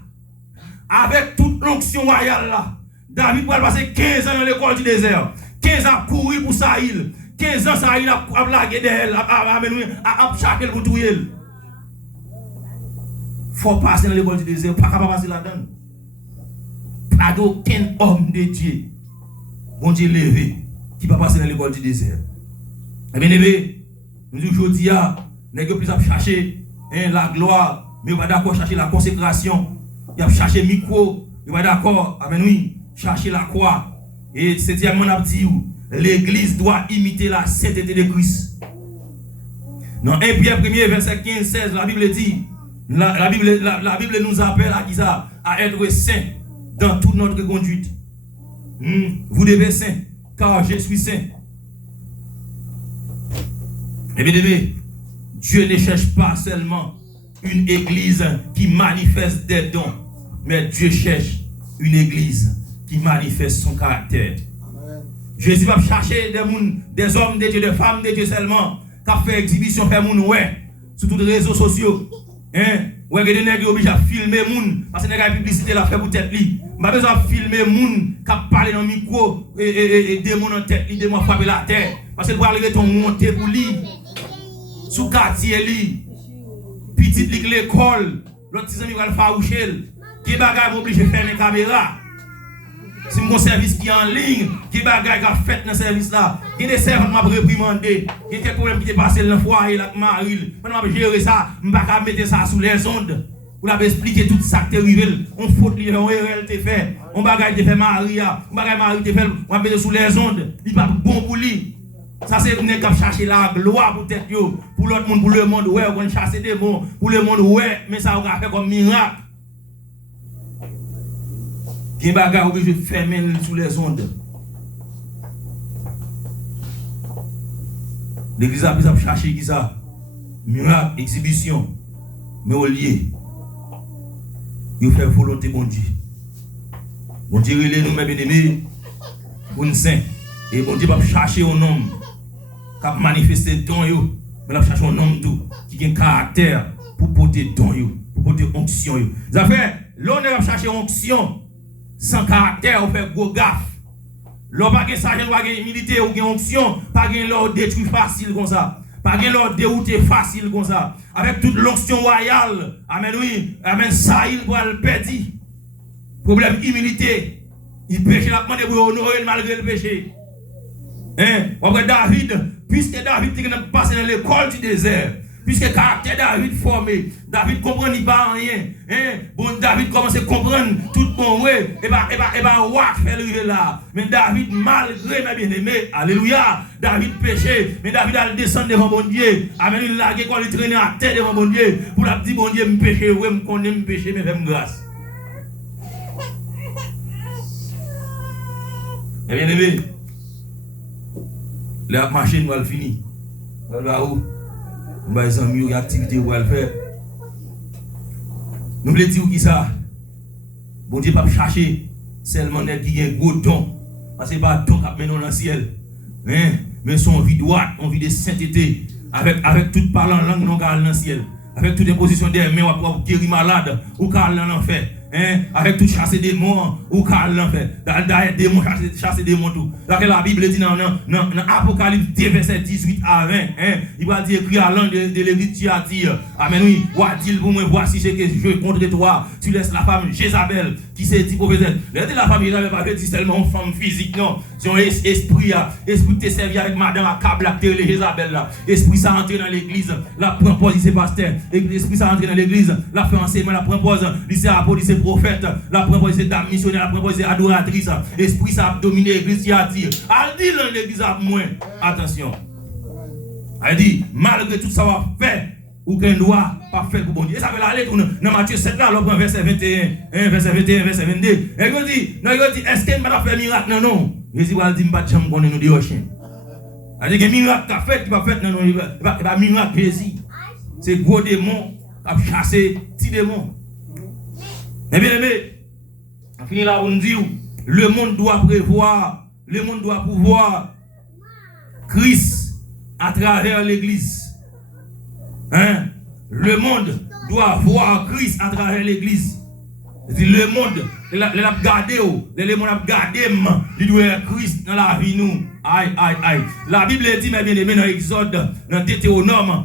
Avec toute l'onction royale là. David va passer 15 ans dans l'école du désert. 15 ans courir pour Saïl. 15 ans Saïl a blagué d'elle, a chaqué pour tout elle. Faut passer dans l'école du désert, pas capable passer là-dedans. Pas d'aucun homme de Dieu, bon Dieu levé, qui va passer dans l'école du désert. Eh bien, nous aujourd'hui, nous avons plus à chercher la gloire, mais on va d'accord chercher la consécration. Il a cherché le micro, il va d'accord, amen oui, chercher la croix. Et c'est diamant a dit, l'église doit imiter la sainteté de Christ. Dans 1 Pierre 1er, verset 15-16, la Bible dit, la Bible nous appelle à qui ça? À être saints dans toute notre conduite. Vous devez saint, car je suis saint. Eh bien, Dieu ne cherche pas seulement une église qui manifeste des dons, mais Dieu cherche une église qui manifeste son caractère. Jésus va chercher des hommes de Dieu, des femmes de Dieu seulement, qui ont fait exhibition, fait moun ouais, sur tous les réseaux sociaux. Ouais, il y a des nègres obligés à filmer moun, parce que les nègres publicité la fait pour tête li. Pas besoin de filmer moun qui parle dans le micro et des moun en tête li, des moun frapper la terre. Parce que pour aller ton monter pour lui, sous quartier li, petit li l'école, l'autre petit ami va le faroucher. Qui bagay obligé de faire une caméra. Si mon service qui est en ligne, qui bagay qui a fait dans ce service là, qui des servants m'a réprimandé, qui des problèmes qui est passé dans le foyer là, Maril, maintenant m'a gérer ça, m'a mettre ça sous les ondes. Pour la expliquer tout ça qui est arrivé, on faute li, on erreur te fait, on bagay te fait Maria, on bagay Marie te fait, on va mettre sous les ondes, il pas bon pour lui. Ça c'est une qui chercher la gloire pour tête yo, pour l'autre monde, pour le monde ouais, on chasser des bons, pour le monde ouais, mais ça on va faire comme miracle. Qui bagarre obligé de fermer sous les ondes. L'église a cherché qui ça? Miracle, exhibition. Mais au lieu, il fait volonté bon Dieu. Bon Dieu, il est nous mes bien-aimés pour nous saints. Et bon Dieu va chercher un homme qui a manifesté don yo, mais il va chercher un homme qui a un caractère pour porter don yo, pour porter onction. Ça fait, l'on est chercher onction sans caractère, on fait gros gaffe. L'on pas de sagesse, pas de milité ou de onction, pas de l'ordre détruit facile comme ça. Pas de l'ordre dérouté facile comme ça. Avec toute l'onction royale, amen oui, amen ça il va le perdre. Problème humilité. Il péché la demande pour honorer malgré le péché. Hein? Après David, puisque David était passé dans l'école du désert, puisque le caractère David formé, David comprenait pas rien. Hein? Bon, David commence à comprendre tout bon ouais, et bah roi fait le là. Mais David, malgré mes bien-aimés, alléluia, David péché, mais David a descendu devant bon Dieu. Amen, il a quand il traînait à terre devant bon Dieu, pour la dire bon Dieu, me péché, ouais, me connais, me péché, mais fais-moi grâce. Eh bien aimé, la machine va le finir. Elle va où? On va les amis, activité où elle fait. Nous voulons dire qui ça? Bon Dieu pas chercher seulement net qui a un gros don. Parce que pas don qui mène dans le ciel. Mais son vie droite, on vit de sainteté. Avec toute parlant langue non dans le ciel. Avec toute imposition des mains pour guérir malade ou car dans l'enfer. Avec tout chasser des démons ou car l'enfer. D'ailleurs, démons chasser des démons tout. La Bible dit dans Apocalypse 2, verset 18 à 20. Il va dire écrit à l'un de l'église Thyatire. Amen oui. Dit pour moi, voici ce que je contre toi. Tu laisses la femme Jézabel qui s'est dit prophète. La femme Jézabel pas dit seulement une femme physique, non. C'est un esprit te servi avec madame à câble à télé Jézabel là. Esprit ça rentre dans l'église. La propose, c'est pasteur. Esprit ça rentre dans l'église. La fait enseignement, la propose. C'est apôtre, c'est prophète. La propose, c'est dame missionnaire. La propose, c'est adoratrice. Esprit ça a dominé l'église qui attire. Elle dit dans l'église à moins. Attention. Elle dit, malgré tout ça va faire. Ou qu'un doit pas faire pour bon Dieu. Et ça veut la lettre dans Matthieu 7 là, l'autre verset 21, verset 21, verset 22. Et il dit, est-ce qu'elle m'a fait miracle? Non, non. Jésus va dire, pas de chambre qu'on nous dit au chien. Elle dit que miracle qu'a fait, il va faire, non, non, il va miracle Jésus. C'est gros démon, qui a chassé petit démon. Eh bien, on finit là, on dit, le monde doit prévoir, le monde doit pouvoir Christ à travers l'église. Le monde doit voir Christ à travers l'église. Le monde, il a gardé, le monde a gardé, il doit être Christ dans la vie nous. Aïe, aïe, aïe. La Bible dit, mais bien aimé, dans Exode, dans Deutéronome,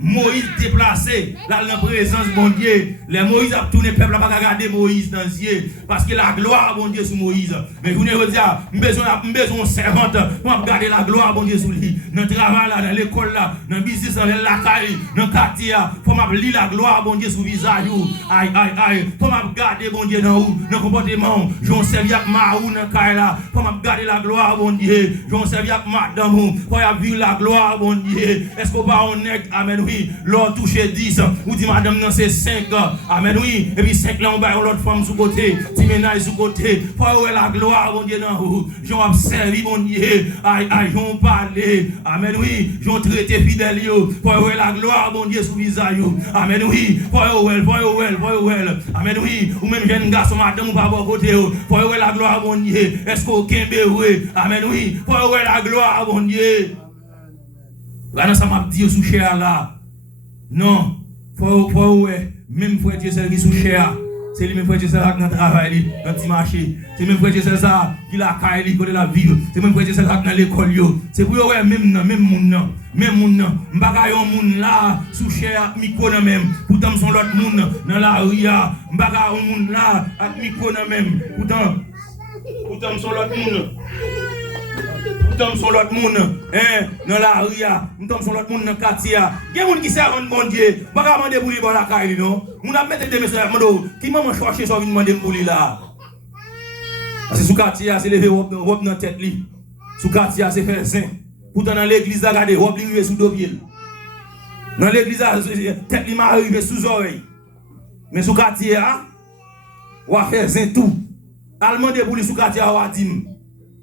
Moïse déplacé, là, dans la présence de mon Dieu. Les Moïse a tourné, le peuple n'a pas regardé Moïse dans les yeux, parce que la gloire de mon Dieu sur Moïse. Mais vous ne dire, besoin de servante pour regarder la gloire de mon Dieu sur lui. Dans le travail, là, dans l'école, là, dans le business, dans la caille, dans le quartier, pour m'appeler la gloire de mon Dieu sur le visage. Aïe, aïe, aïe. Pour m'regarder mon Dieu dans le comportement. J'en servi avec ma ou dans la caille, là, pour m'regarder la gloire de mon Dieu. J'en servi avec madame pour y la gloire, bon Dieu. Est-ce qu'on va honnête? Amen, oui. L'on touche 10. Ou dit madame, non, c'est 5. Amen, oui. Et puis 5 là, on va l'autre femme sous côté. Ti ménage sous côté. Pour y la gloire, bon Dieu, dans vous. J'en servi, bon Dieu. Aïe, aïe, j'en parlé. Amen, oui. J'en traité fidèle, yo. Pour y la gloire, bon Dieu, sous visage, yo. Amen, oui. Pour y Amen, oui. Ou même jeune garçon, madame, ou pas bon côté, yo. Pour y la gloire, bon Dieu. Est-ce qu'on oui. Amen, oui. Pour la gloire, mon Dieu. Là, ça m'a dit sous cher là. Non. Faut même frère Dieu, c'est qui sous cher. C'est lui même frère Dieu, c'est là qui dans travail, dans le marché. C'est même frère Dieu, c'est ça qui la caille, qui la vivre. C'est même frère Dieu, c'est là dans l'école. C'est pour eux, même moun. M'baka yon moun là, sous cher, micro même. Pourtant, son l'autre moun dans la rue. M'baka yon moun là, avec micro même. Pourtant, son l'autre moun. Nous sommes sur l'autre monde, dans la rue, nous sommes sur l'autre monde dans le quartier. Il y a des gens qui servent mon Dieu, pas qu'à demander pour lui dans la caille, non? Nous avons mis des messieurs, qui m'ont cherché sur une demande pour lui là. Parce que sous le quartier, c'est levé robe dans la tête. Sous le quartier, c'est faire saint. Pourtant, dans l'église, regardez, robe arrive sous deux pieds. Dans l'église, tête lui arrive sous oreille. Mais sous le quartier, on va faire saint tout. Allemand pour lui sous le quartier, on va dire.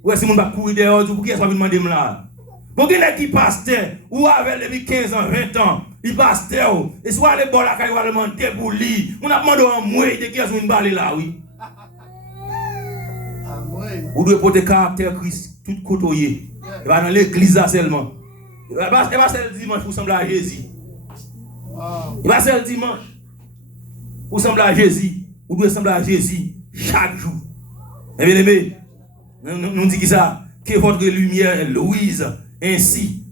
Ouais, si mon va courir dehors, pour qui est-ce qu'on va demander là? Pour qui est-ce qui pasteur, ou avec depuis 15 ans, 20 ans, il pasteur, et soit les bols à la va demander pour lui. On a demandé à moi de qui est-ce qu'on va aller là, oui. Vous devez porter caractère Christ, tout côtoyer. Il va dans l'église seulement. Il va seulement dimanche pour sembler à Jésus. Il va seulement dimanche. Pour ressembler à Jésus, vous devez ressembler à Jésus chaque jour. Et bien aimé, nous disons ça, que votre lumière luise ainsi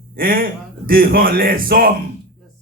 devant les hommes.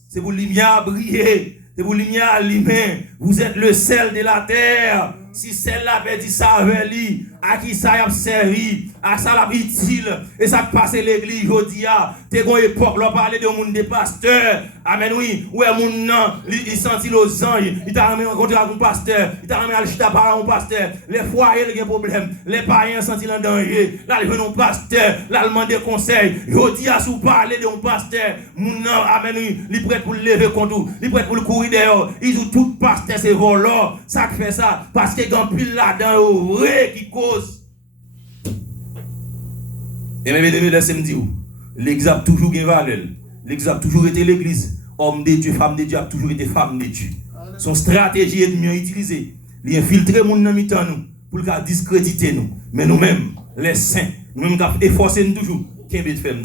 C'est pour lumière briller, c'est pour lumière allumer. Vous êtes le sel de la terre. Si celle-là avait dit ça avec lui, à qui ça a servi, à ça l'a utile, et ça passe l'église aujourd'hui, t'es une époque, là, parler de monde des pasteurs, amen, oui, ouais, mon non, il sentit les anges, il t'a rencontré avec un pasteur, il t'a ramené à l'chita par un pasteur, les foyers, il y a un problème, les païens sentent en danger, là, ils viennent un pasteur, là, ils demandent des conseils, aujourd'hui, à sous parler de un pasteur, mon non, amen, oui, il est prêt pour le lever contre vous, il est prêt pour le courir dehors, ils ont tout pasteur, c'est volant, ça fait ça, parce que quand pile là-dedans, vrai qui cause. Et même laissez-moi dire, l'église a toujours une valeur. L'église a toujours été l'église. Homme de Dieu, femme de Dieu a toujours été femme de Dieu. Son stratégie est mieux utilisée. Il infiltre les gens dans nous pour discréditer nous. Mais nous-mêmes, les saints, nous-mêmes, nous efforcer nous toujours. Qu'est-ce que faire,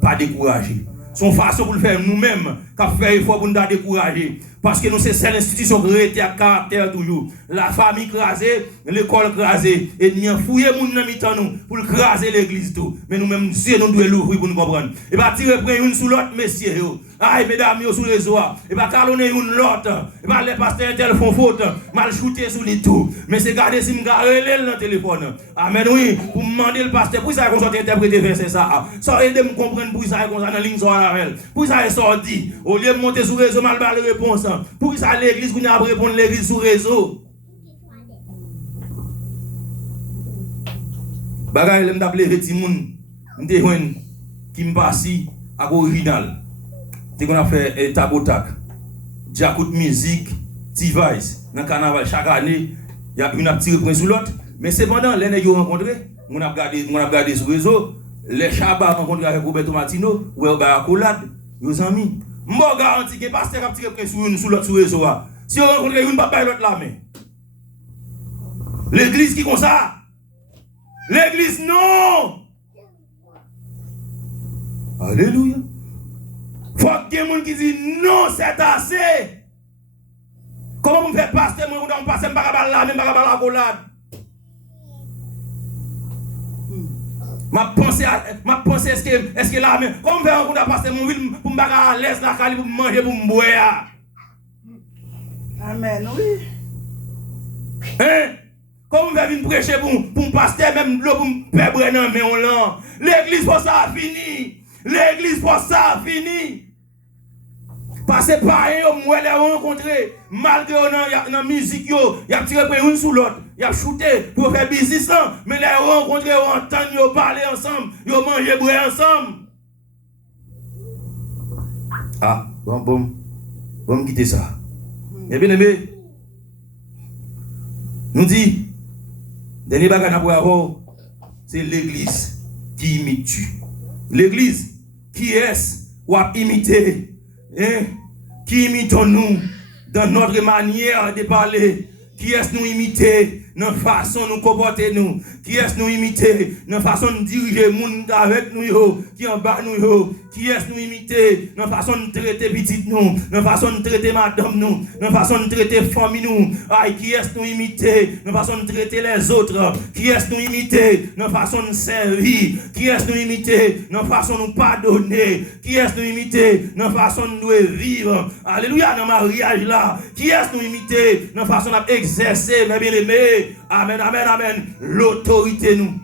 pas décourager. Son façon pour le faire nous-mêmes, qu'à faire effort pour nous décourager. Parce que nous, c'est celle institution qui était à caractère toujours. La famille crasée, l'école crasée. Et nous avons fouillé nous pour craser l'église tout. Mais nous-mêmes, Dieu nous doit l'ouvrir pour nous comprendre. Et pas tirer une sous l'autre, messieurs. Aïe, mesdames, sous les oies. Et pas talonner une l'autre. Et pas les pasteurs tel font faute. Mal shooter sous les tout. Mais c'est garder si nous garder dans le téléphone. Amen, oui. Pour demander le pasteur, pour ça qu'on soit interprété verset ça. Ça aide me comprendre pour ça qu'on soit dans la ligne sur la règle. Pour ça est sorti. Au lieu de monter sur le réseau, mal de réponse. Pour ça l'église qu'on a répondre l'église sur le réseau. Bagay l'aime d'appeler petit monde. M'te joine qui me passe à original. T'es qu'on a fait tabotak. J'écoute musique, device dans carnaval chaque année, il y a une petite reprise sur l'autre, mais cependant les nèg yo rencontré, on a regardé sur le réseau, les Chabas rencontré avec Roberto Martino, ou ba accolade, yo amis. M'bo garanti que pasteur a tiré sur une sur l'autre sur réseau. Si on rencontre une pas l'autre là mais. L'église qui comme ça. L'église non. Alléluia. Faut qu'il y ait des gens qui disent non, c'est assez. Comment vous me faites pasteur, moi, vous me passez, je ne vais pas là, je ne vais pas la collade. Ma pensée, est-ce que là, comment vous faites un coup de pasteur, pour me faire à l'aise, pour me manger, pour me boire. Amen, oui. Hein? Comment vous faites prêcher pour me pasteur, même pour me faire boire dans mes là. L'église pour ça a fini. L'église pour ça a fini. Parce que pareil, moi, les rencontré, malgré dans la musique, il y a tiré une sous l'autre, il y a shooté pour faire business, mais les rencontré, ils entendent, ils parlent ensemble, ils mangent, boire ensemble. Ah, bon, quitter ça. Et bien aimé, nous dit, dernier bagage à avoir, c'est l'église qui imite Dieu. L'église qui est ou a imité. Qui imitons-nous dans notre manière de parler? Qui est-ce nous imiter dans la façon de nous comporter nous? Qui est-ce nous imiter dans la façon de diriger les gens avec nous, qui en bas nous? Qui est-ce nous imiter dans la façon de traiter petite nous? Dans la façon de traiter madame nous? Dans la façon de traiter famille nous? Aïe, qui est-ce nous imiter dans la façon de traiter les autres? Qui est-ce nous imiter dans la façon de servir? Qui est-ce nous imiter dans la façon de nous pardonner? Qui est-ce nous imiter dans la façon de nous vivre? Alléluia, dans le mariage là. Qui est-ce nous imiter dans la façon d'exercer, mes bien-aimés? Amen, amen, amen. L'autorité nous.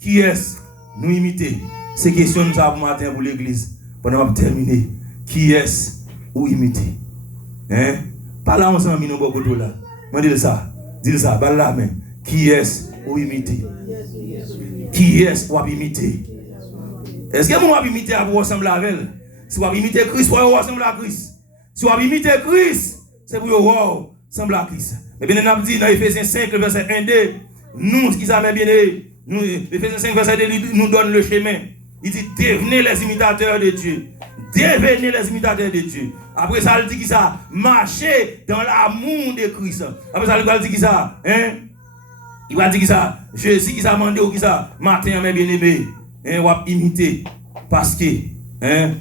Qui est-ce nous imiter? C'est question nous avons matin pour l'église. Pendant qu'on terminer. Qui est-ce ou imiter? Hein? Pas là ensemble, nous beaucoup de là. Moi dis ça, balle la main. Qui est-ce ou imiter? Qui est-ce ou imiter? Est-ce que vous imiter à vous ressembler à elle? Si vous imiter Christ, vous ressembler à Christ. Si vous imiter Christ, c'est pour vous ressembler à Christ. Mais bien, on a dit dans Ephésiens 5, verset 1, 2, nous, ce qui s'appelle bien, nous, Ephésiens 5, verset 2, nous donne le chemin. Il dit, devenez les imitateurs de Dieu. Devenez les imitateurs de Dieu. Après ça, il dit qui ça? Marchez dans l'amour de Christ. Après ça, il dit qui ça? Hein? Il va dire qui ça? Jésus qui ça mandé ou qui ça? Matin, mes bien-aimés, on va imiter. Parce que, hein,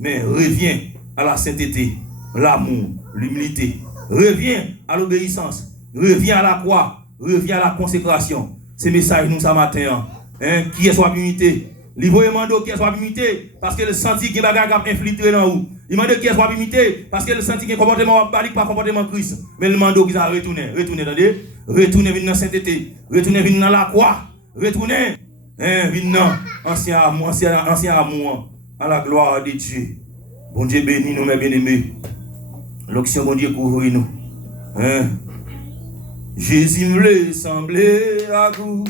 mais revient à la sainteté, l'amour, l'humilité, reviens à l'obéissance, reviens à la croix, reviens à la consécration. C'est message nous ce matin. Hein? Qui est soit imité? L'Ivoire mando qui est soit imité parce que le senti qu'il y a des bagages infiltrés dans vous. Il m'a dit qui est soit imité parce que le senti qu'il y a un comportement balique pas comportement Christ. Mais le mando qui a retourné, attendez, retourner venir dans sainteté, retourner venir dans la croix, retourner venir dans ancien amour à la gloire de Dieu. Bon Dieu bénis nous mes bien-aimés. L'onction bon Dieu couvre nous. Jésus me semblait à vous.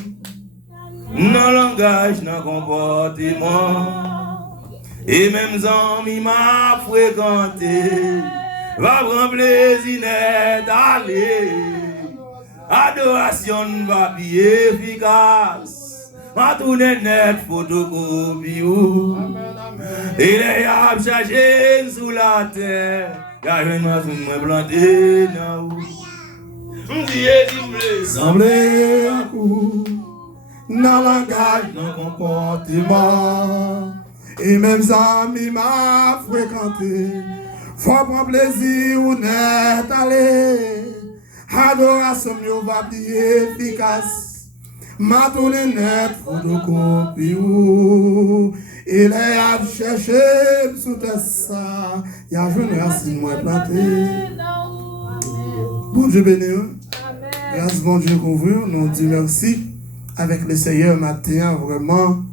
Dans le langage, dans le comportement, et même amis m'a fréquenté, va prendre plaisir d'aller, adoration va bien efficace, ma tourner net photocopie, et les âmes chargés sous la terre, car je ne m'ai planté dans vous. Jésus me semblait à vous. Dans le langage, dans le comportement, et même amis m'a fréquenté, faut prendre plaisir ou n'est allé, adoration mieux va bien efficace, ma tourne net photocopie ou, il est à chercher sous tes ça, y a jeune racine moi planté. Bon Dieu béni, grâce bon Dieu couvrir, nous dit merci. Avec le Seigneur matin, vraiment,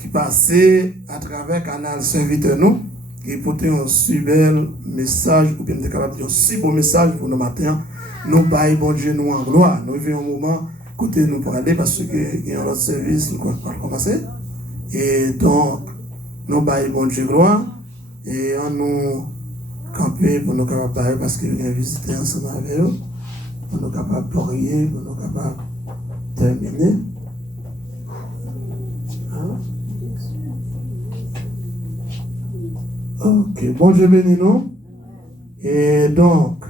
qui passait à travers Canal Saint-Vite nous, qui portait un si bel message, ou bien capable de dire un si beau message pour nos matins. Nous baillons bon Dieu nous en gloire. Nous vivons un moment, côté nous pour aller, parce qu'il y a un autre service, nous allons commencer. Et donc, nous baillons bon Dieu gloire, et on nous camper pour nous capables de bailler, parce qu'il y a visité ensemble avec eux, pour nous capables de prier, pour nous capables de terminer. Ok, bon Dieu béni nous. Et donc,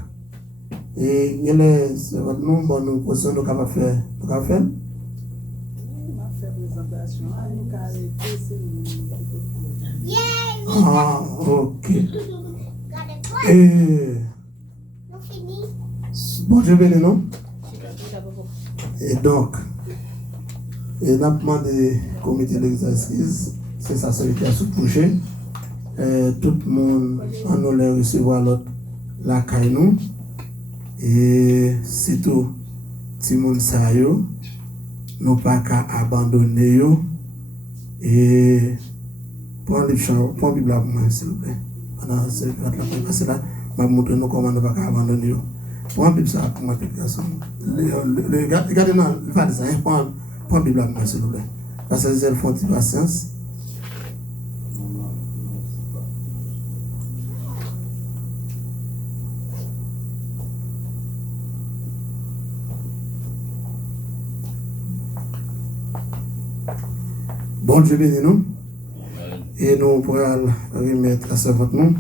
il y a votre nom, bon, nous posons, nous capables de faire. Nous capables de faire? Ah, ok. Et bon Dieu béni nous. Et donc, et nous avons demandé au comité d'exercice, c'est ça, celui qui a sous-touché. Tout le monde en allait recevoir l'autre la caille nous et surtout tout le monde ça yo nous pas qu'à abandonner yo et prendre le champ prendre Bible pour moi s'il vous plaît pendant ce que la parce là m'a montrer nous comment nous pas qu'à abandonner yo prendre Bible ça pour moi garçon regardez non pas ça prendre Bible pour moi s'il vous plaît parce que c'est le font de patience. Bon Dieu bénis nous. Et nous pourrons remettre à ce votre nom.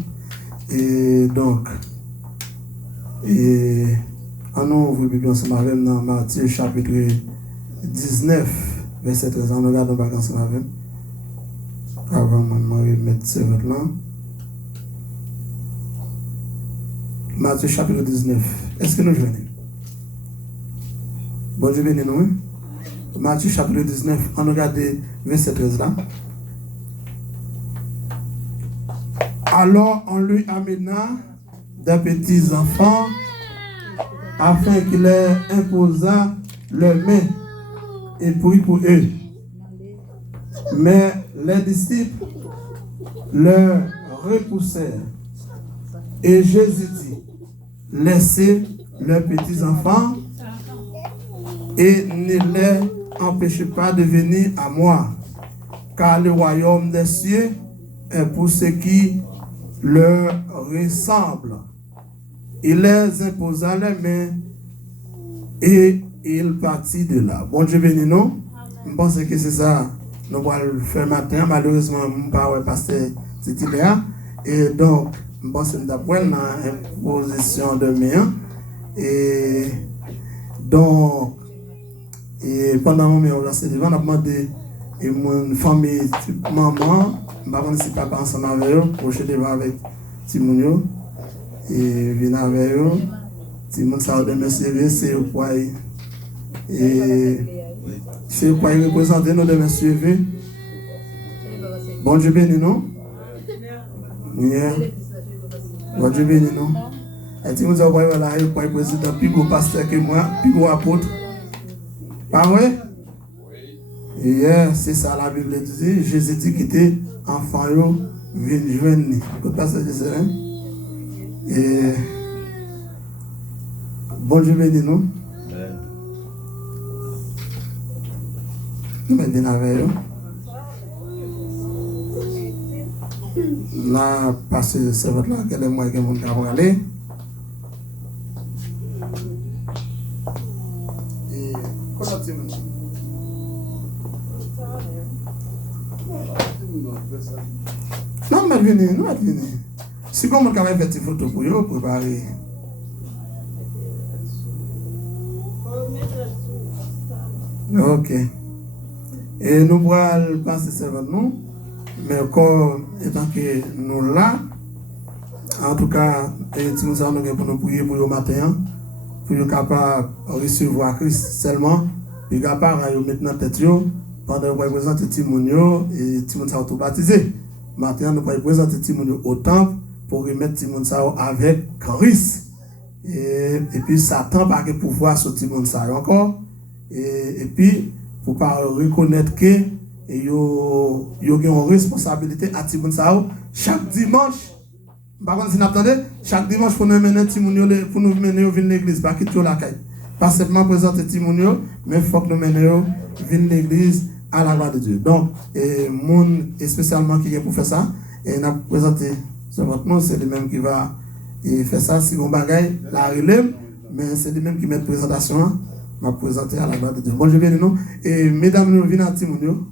Et donc, en nous ouvrir Bible ensemble avec dans Matthieu chapitre 19, verset 13. On regarde nos vacances ensemble avec. Avant de remettre ce votre nom. Matthieu chapitre 19. Est-ce que nous jouons? Bon Dieu bénis nous. Matthieu chapitre 19, on regarde verset 13 là. Alors on lui amena des petits enfants afin qu'il leur imposât leurs mains et prie pour eux. Mais les disciples leur repoussèrent. Et Jésus dit, laissez leurs petits enfants et ne les empêchez pas de venir à moi, car le royaume des cieux est pour ceux qui leur ressemblent. Il les imposa les mains et il partit de là. Bon Dieu béni nous. Je pense que c'est ça. Nous allons le faire matin. Malheureusement, je ne pas pasteur titulaire. Et donc, je pense que nous avons une position de main. Et donc, et pendant mon moment, on a demandé à mon famille, maman, je ne sais pas ensemble avec eux, pour que je avec Timounio, et venir avec eux, Timon ça demain c'est quoi et c'est quoi représenter nous demain suivre. Bon Dieu béni nous. Yeah. Bon Dieu béni nous. Et Timon ça quoi là il quoi président plus gros pasteur que moi, plus gros apôtre. Pas vrai? Yeah, c'est ça la Bible dit. Jésus dit qu'il était enfant yo vient joindre. Le pasteur de Serein. Et bon Dieu béni nous. Nous mettons avec eux. Là, parce que c'est votre là, quel est moi qui mon travail aller. Et comment tu me non, mais venez, nous venez. Si comme on a fait des photos pour vous, préparer. Ok. Et nous allons passer ça avec nous. Mais comme étant que nous là, en tout cas, nous allons pour nous prier pour le matin, pour être capable de recevoir Christ seulement, pour être capable de mettre dans tête pendant que nous présentons Timonio et Timonio tout baptisé. Maintenant, nous allons présenter Timonio au temple pour remettre Timonio avec Christ. Et puis, Satan n'a pas de pouvoir sur Timonio encore. Et puis, pour ne pas reconnaître que il y a une responsabilité à Timonio chaque dimanche. Par contre, si vous attendez, chaque dimanche, pour nous mener Timonio, pour nous mener au vin l'église, pas quitter la caille. Pas simplement présenter Timonio, mais il faut que nous menions vin l'église à la gloire de Dieu. Donc, monde spécialement qui est pour faire ça, et nous avons présenté sur votre nom, c'est lui-même qui va faire ça. Si on bagaille, la relève, mais c'est lui-même qui met la présentation, m'a présenté à la gloire de Dieu. Bon, je viens de nous. Et mesdames, nous venons à Timonio.